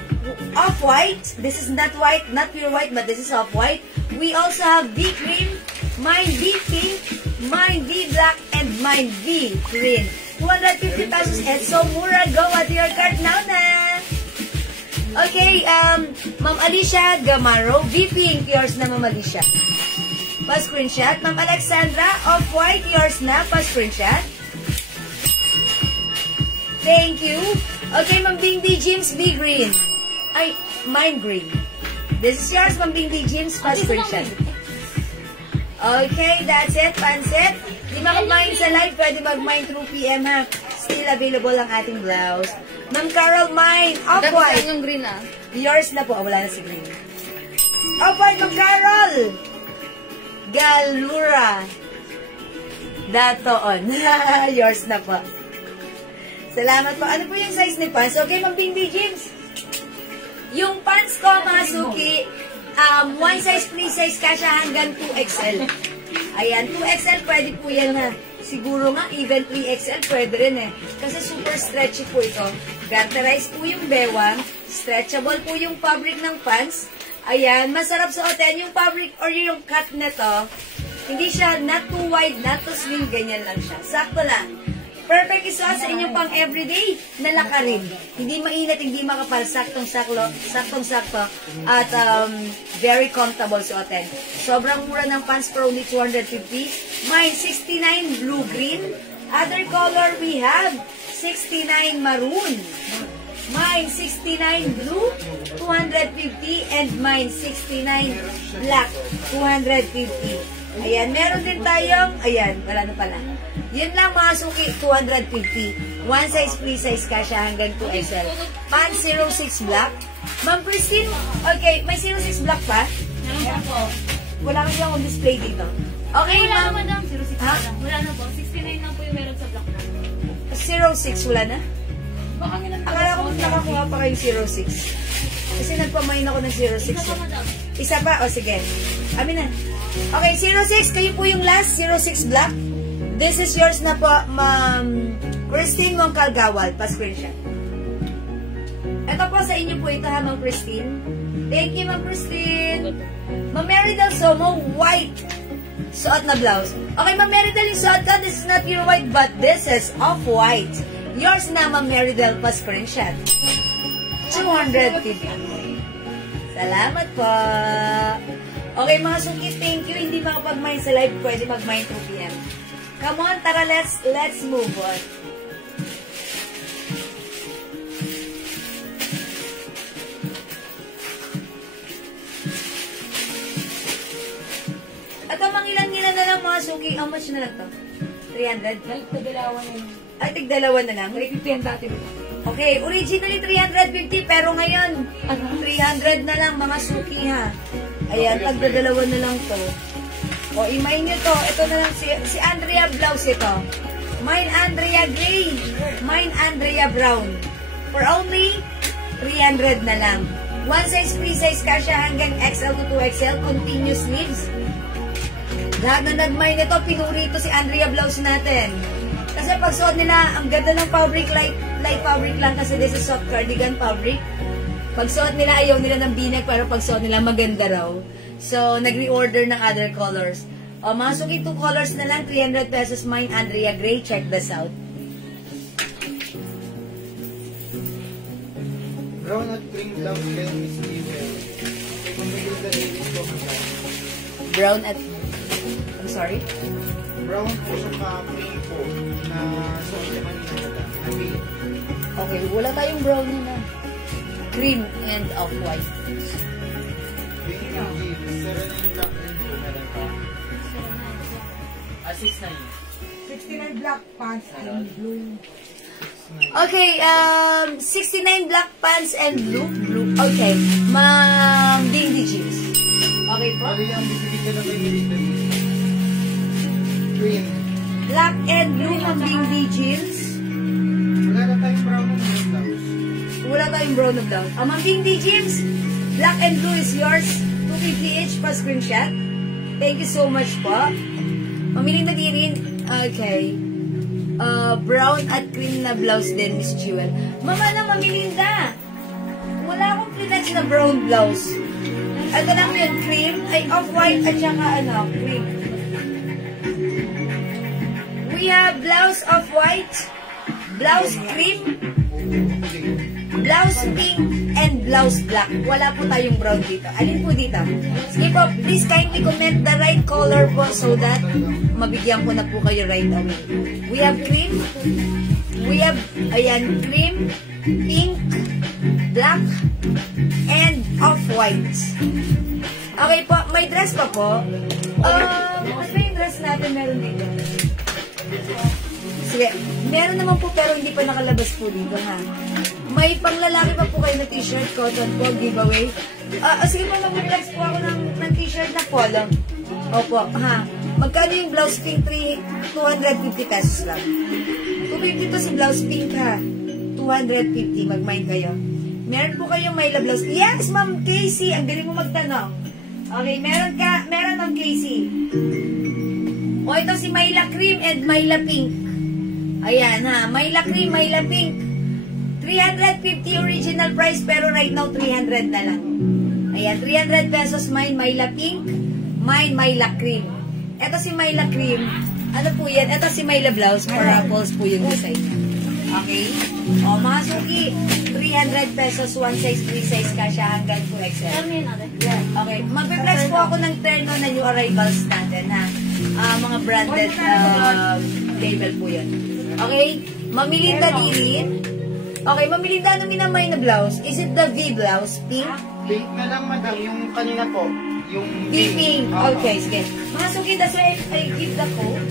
off-white. This is not white, not pure white, but this is off-white. We also have V cream, mine V pink, mine V black, and mine V green. 250 pesos, and so mura. Go at your cart now na. Okay, Ma'am Alicia Gamaro, V pink, yours na Ma'am Alicia. Pa-screenshot. Ma'am Alexandra, off-white, yours na, pa-screenshot. Thank you. Okay, Ma'am Bingdi James, B green. Ay, mine green. This is yours, Ma'am Bingdi James, pa-screenshot. Okay, that's it, pansit. Di mag-mine sa live, pwede mag-mine through PM ha. Still available ang ating blouse. Ma'am Carol, mine, off-white. Yung green Yours na po. Wala na si green. Off-white, Ma'am Carol. Galura. Datoon. Yours na po. Salamat po. Ano po yung size ni pants? Okay, Ma'am Bingbi James. Yung pants ko, mga suki, one size, free size, kasya hanggang 2XL. Ayan, 2XL, pwede po yan ha. Siguro nga, even 3XL, pwede rin eh. Kasi super stretchy po ito. Garterized po yung bewang. Stretchable po yung fabric ng pants. Ayan, masarap suotin. Yung fabric or yung cut nito, hindi siya not too wide, not too slim, ganyan lang siya. Sakto lang. Perfect isuot sa inyong pang everyday na lakarin. Hindi mainit, hindi makapal, saktong-sakto, at very comfortable suotin. Sobrang mura ng pants for only 250. Mine, 69 blue-green. Other color we have 69 maroon. Mine, 69 blue, 250. And mine, 69 black, 250. Ayan, meron din tayong, ayan, wala na pala. Yun lang mga suki, 250. One size, free size kasha hanggang 2XL. Pants 06 black. Ma'am Christine, okay, may 06 black pa? Meron po. Wala kasi akong display dito. Okay, Wala ma'am. na madam, 06 Ha? lang. Wala na po, 69 lang po yung meron sa black na. 06, wala na? Baka nga lang. Akala ko nakakuha pa kayo 06. Kasi nagpamain ako ng 06. Isa pa madam. Isa pa? O sige. Amin na. Okay, 06. Kayo po yung last. 06 black. This is yours na po, Ma'am Christine Mongkalgawal. Pa-screenshot. Ito po sa inyo po ito ha, Ma'am Christine. Thank you, Ma'am Christine. Ma'am Mary Del Somo, white. Suot na blouse. Okay, Ma'am Mary Del, yung suot ka. This is not your white, but this is off-white. Yours na, Ma'am Mary Del. Pa-screenshot. 250. Salamat po. Okay, mga suki, thank you. Hindi makapag-mine sa live, pwede mag-mine 2 PM. Come on, tara, let's move on. At ang mangilan-ngilan na lang mga suki. How much na lang to? 300? Balik na dalawa na yun. Ay, tig-dalawa na lang. 350 ang dati mo. Okay, originally 350, pero ngayon, 300 na lang mga suki ha. Ayan, tagdadalawa na lang to. O, imayin nyo to. Ito na lang si Andrea Blouse ito. Mine Andrea Gray. Mine Andrea Brown. For only 300 na lang. One size, free size kasha hanggang XL to 2XL. Continuous sleeves. Lahat na nagmay nito, pinuri ito si Andrea Blouse natin. Kasi pag suot nila, ang ganda ng fabric, light fabric lang kasi this is soft cardigan fabric. Pag suot nila, ayaw nila ng binag, pero pag suot nila, maganda raw. So, nag-reorder ng other colors. O, mga suki, 2 colors na lang, 300 pesos. Mine, Andrea Gray. Check this out. Brown at cream lang din is even. Kung may yung dalilis ko Brown at... I'm sorry? brown po sa cream po na suot na kanina na green. Okay, wala tayong brown na. Cream and off-white. Green yung jeans. 7 black din po meron pa. 6'9". 69 black pants and blue. Okay, 69 black pants and blue. Okay, Ma'am Dingy Jeans. Okay po? Ano yung bibigyan na kayo dito? Green. Black and blue, Ma'am Dingy Jeans. Wala na tayong brown ng blouse. Wala tayong brown na blouse. Ma'am Dingy Jeans, black and blue is yours. 250 each pa screenshot. Thank you so much po. Mamili na din rin. Okay. Brown at cream na blouse din, Miss Jewel. Mama na, Mamilinda. Wala akong pinag na brown blouse. Ito lang yun, cream. Ay, off-white at saka cream. We have blouse off-white, blouse cream, blouse pink, and blouse black. Wala po tayong brown dito. Alin po dito? Sige po, please kindly comment the right color po so that mabigyan ko na po kayo right away. We have cream. We have, ayan, cream, pink, black, and off-white. Okay po, may dress pa po. Ano yung dress natin meron dito? Sige, meron naman po pero hindi pa nakalabas po dito ha. May panglalaki pa po kayo na t-shirt, cotton po, giveaway. Sige po, mag-relax po ako ng t-shirt na polo. Opo, ha. Magkano yung blouse pink? 250 pesos lang. 250 to si blouse pink ha. 250, mag-mind kayo. Meron po kayong Myla blouse. Yes, Ma'am Casey, ang galing mo magtanong. Okay, meron Ma'am Casey. O, ito si Myla cream and Myla pink. Ayan ha, Myla cream, Myla pink. 350 original price pero right now 300 na lang. Ayan, 300 pesos mine, Myla pink, mine, Myla cream. Ito si Myla cream. Ano po yan? Ito si Myla blouse. For apples po yung design niya. Okay? O, mga suki, 300 pesos, one size, three size kasha hanggang 2XL. Okay, mag-flex po ako ng terno na new arrivals natin ha. Mga branded label po yun. Okay? Mamilinda din. Okay, Mamilinda, ano minamay na blouse? Is it the V blouse? Pink? Pink na lang, madam. Yung kanina po. Yung pink. Okay, sige. Mga suki, that's why I give the code.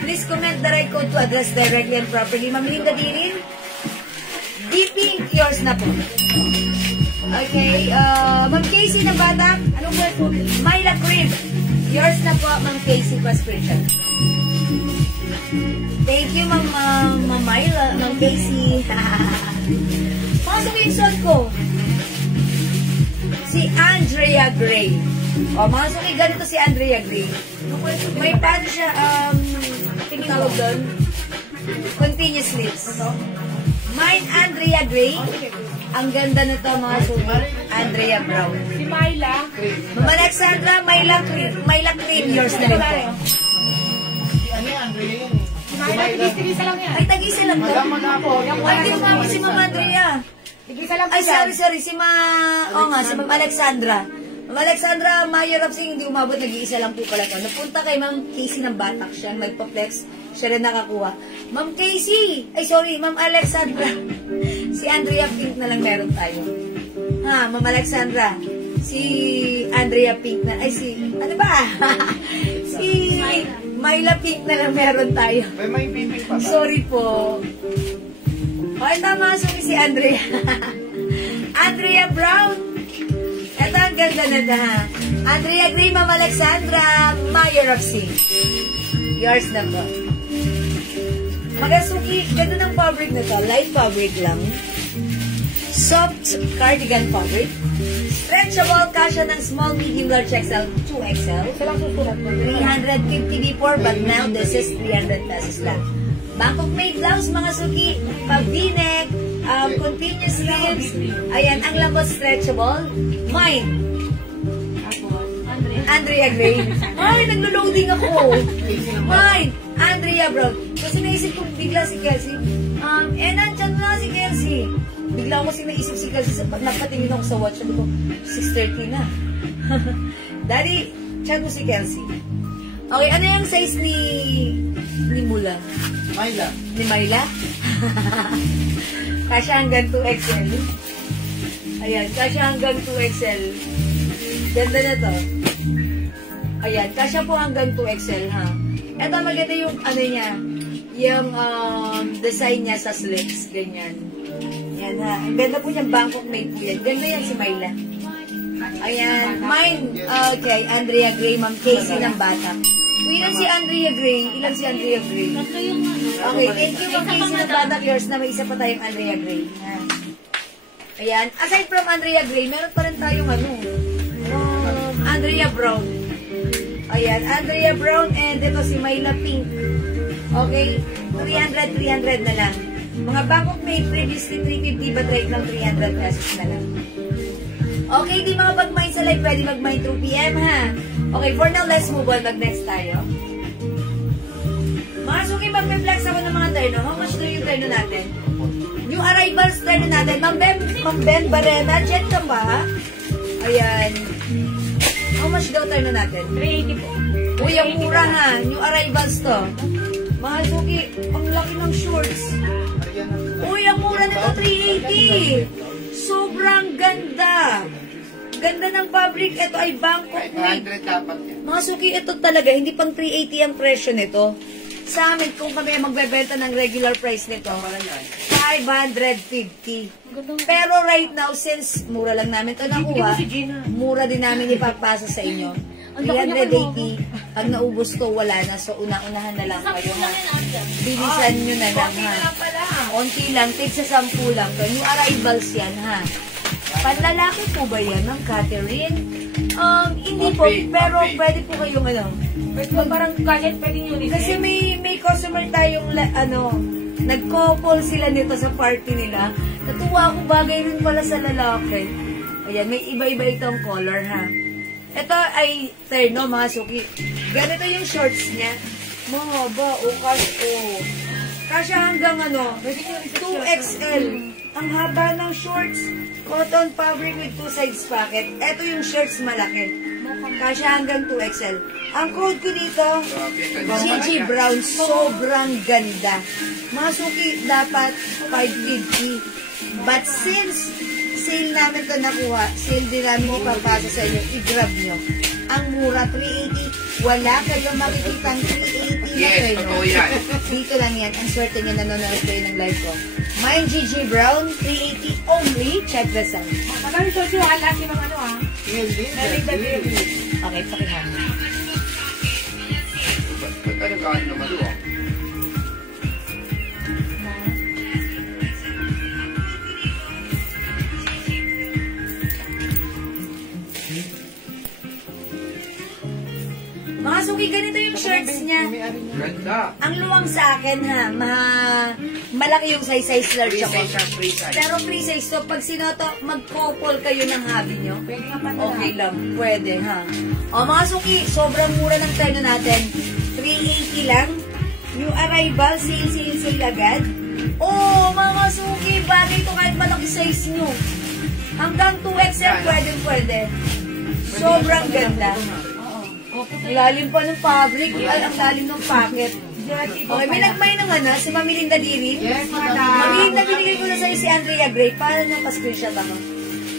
Please comment the right code to address directly and properly. Mamilinda din. D-pink, yours na po. Okay, Ma'am Casey na batak. Anong word po? Myla cream. Yours na po, Ma'am Casey, pa screenshot. Thank you, Ma'am Myla, Ma'am Casey. Mga screenshot ko. Si Andrea Gray. O, mga suki, ganito si Andrea Gray. May paano siya, tingin tawag doon? Continuous lips. Mine, Andrea Gray. Ang ganda nito, mga suki. Andrea Brown. Si Myla. Ma'am Alexandra, Myla Cream, yours na rin po. Ano yan, Andrea yun eh. Myla, tigis-tigisa lang yan. Ay, tag-isa lang to. Madam, wala po. Ay, di mo si Ma'am Andrea. Tigisa lang po Ay, yan. sorry. Si Ma'am Alexandra. Ma'am Alexandra, Mayor of Sing, hindi umabot, nag-iisa lang po pala to. Napunta kay Ma'am Casey ng batak siya, magpa-flex, siya rin nakakuha. Ma'am Casey, Ma'am Alexandra. Si Andrea Pink na lang meron tayo. Ha, Ma'am Alexandra. Si Andrea Pink na, ay si, ano ba? Si Myla Pink na lang meron tayo. May piping pa ba? Sorry po. Okay, tama si Andrea. Andrea Brown. Ito ang ganda na na. Andrea Gray, Ma'am Alexandra, Mayor of Sea. Yours na po. Magasuki, ganda ng fabric na to. Light fabric lang. Soft cardigan fabric. Stretchable, kasha ng small, medium, large XL, 2XL. 350 before, but now this is 300 pesos lang. Bangkok made blouse, mga suki, pag-v-neck, continuous sleeves. Ayan, ang lambot stretchable. Mine. Andrea Gray. Ay, naglo-loading ako. Mine. Andrea Brown. Kasi naisip ko bigla si Kelsey. Nandyan na si Kelsey. Bigla ko kasi naisip si Kelsey. Napatingin ako sa watch. Sabi ko, 6:30 na. Daddy, chat mo si Kelsey. Okay, ano yung size ni Mula? Myla. Ni Myla? Kasya hanggang 2XL. Ayan, kasya hanggang 2XL. Ganda na to. Ayan, kasya po hanggang 2XL, ha? Ito maganda yung, ano niya, yung design niya sa slips, ganyan. Yan, ha? Ang ganda po niyang Bangkok made po yan. Ganda yan si Myla. Ayan, mine, okay, Andrea Gray, Ma'am Casey ng Bata. Kung ilan si Andrea Gray, ilan si Andrea Gray? Okay, thank you, Ma'am Casey ng Bata. Yours na may isa pa tayong Andrea Gray. Ha? Ayan, aside from Andrea Gray, meron pa rin tayong Andrea Brown. Ayan, Andrea Brown and ito si Myla Pink. Okay, 300 na lang. Mga Bangkok made previously 350 but right now 300 pesos na lang. Okay, di mga mag-mine sa live, pwede mag-mine through PM, ha? Okay, for now, let's move on. Mag-next tayo. Mga suki, mag-reflex ako ng mga terno. How much na yung terno natin? New arrivals terno natin. Ma'am Ben Barena, check ka ba? Ayan. How much daw terno natin? 380 po. Uy, ang mura, ha? New arrivals to. Mga suki, ang laki ng shorts. Uy, ang mura nito, 380. Sobrang ganda. Ganda ng fabric. Ito ay Bangkok made. 500 dapat yan. Mga suki, ito talaga. Hindi pang 380 ang presyo nito. Sa amin, kung kami magbebenta ng regular price nito, 550. Pero right now, since mura lang namin ito nakuha, mura din namin ipapasa sa inyo. 380. Pag naubos ko, wala na. So, una-unahan na lang kayo, ha? Bilisan nyo na lang, ha? Konti lang. Take sa 10 lang. So, new arrivals yan, ha? Panlalaki po ba yan, Ma'am Catherine? Hindi po. Pero pwede po kayong, Pwede po parang gadget, pwede nyo ulit. kasi may customer tayong, nag-couple sila nito sa party nila. Natuwa ako, bagay rin pala sa lalaki. Ayan, may iba-iba itong color, ha? Ito ay terno, mga suki. Ganito yung shorts niya. Mahaba, kasya hanggang 2XL. Ang haba ng shorts. Cotton fabric with 2 sides pocket. Ito yung shirts malaki. Kasya hanggang 2XL. Ang code ko dito, Gigi Brown. Sobrang ganda. Mga suki, dapat 550. But since sale namin ito nakuha, sale din namin ipapasa sa inyo, i-grab nyo. Ang mura, 380. Wala kayong makikita ang 380 na Yes, totoo yan. Dito lang yan. Ang swerte nyo nanonood kayo ng live ko. Mine Gigi Brown, 380 only. Check this out. Magkano ito siya? Lahat yung mga Okay, pakihan. Ba't ka nagkaan naman doon? Mga suki, ganito yung shirts niya. Ganda. Ang luwang sa akin, ha, malaki yung size large Free ako. size siya, free size. Pero free size to, pag sinoto, mag-couple kayo ng hobby nyo, Pwede nga pa okay lang, pwede, ha. O mga suki, sobrang mura ng terno natin. 380 lang. New arrival, sale agad. Oh, mga suki, bagay to kahit malaki size nyo. Hanggang 2XL, pwede. Sobrang ganda. Ang lalim pa ng fabric, ay, ang lalim ng packet. Okay, may nagmay naman na, si Mami Linda Diri. Yes, madam. Mami Linda, binigay ko na sa'yo si Andrea Gray. Paano nang pa-screenshot ako?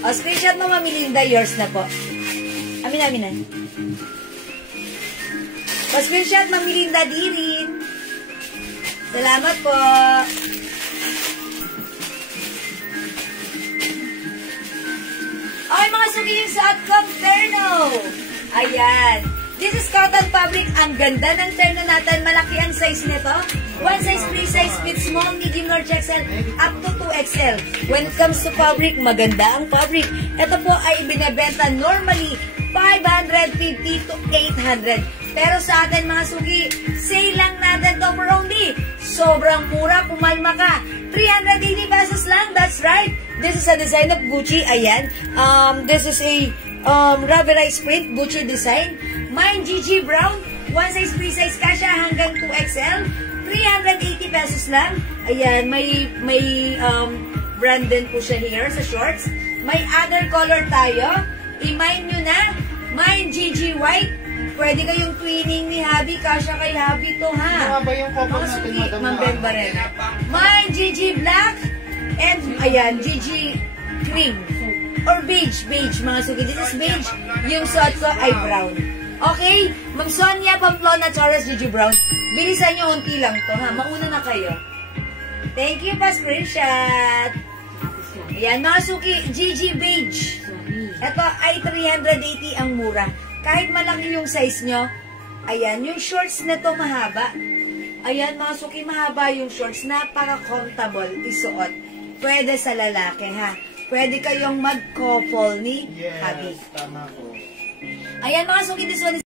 O, screenshot mo, Mami Linda, yours na po. Amin na. Pa-screenshot, Ma'am Melinda Dirin. Salamat po. Okay, mga suki yung suot kong terno. Ayan. This is cotton fabric. Ang ganda ng terno natin. Malaki ang size nito. One size, free size, fit small, medium, large XL, up to 2XL. When it comes to fabric, maganda ang fabric. Ito po ay ibinebenta normally 550 to 800. Pero sa atin mga suki, sale lang natin to for only. Sobrang mura, kumalma ka. 380 pesos lang, that's right. This is a design of Gucci, ayan. This is a rubberized print, Gucci design. Mine GG Brown, one size, free size, kasha hanggang 2XL. 380 pesos lang. Ayan, may brand din po siya here sa shorts. May other color tayo. I-mine nyo na. Mine GG White. Pwede kayong twinning ni Habi. Kasha kay Habi to, ha? Ano ba yung couple natin, Madam? Mambemba rin. Mine GG Black. And, ayan, GG Cream. Or beige. Beige, mga suki. This is beige. Yung suot ko ay brown. Okay? Ma'am Sonia Pamplona Torres GG Brown. Bilisan nyo, unti lang to, ha? Mauna na kayo. Thank you pa, screenshot. Ayan, mga suki, GG Beige. Ito ay 380 ang mura. Kahit malaki yung size nyo, ayan, yung shorts na to mahaba. Ayan, mga suki, mahaba yung shorts. Napaka-comfortable isuot. Pwede sa lalaki, ha? Pwede kayong mag-couple ni Habi. Yes, tama ko. Ayan, mga suki, this one is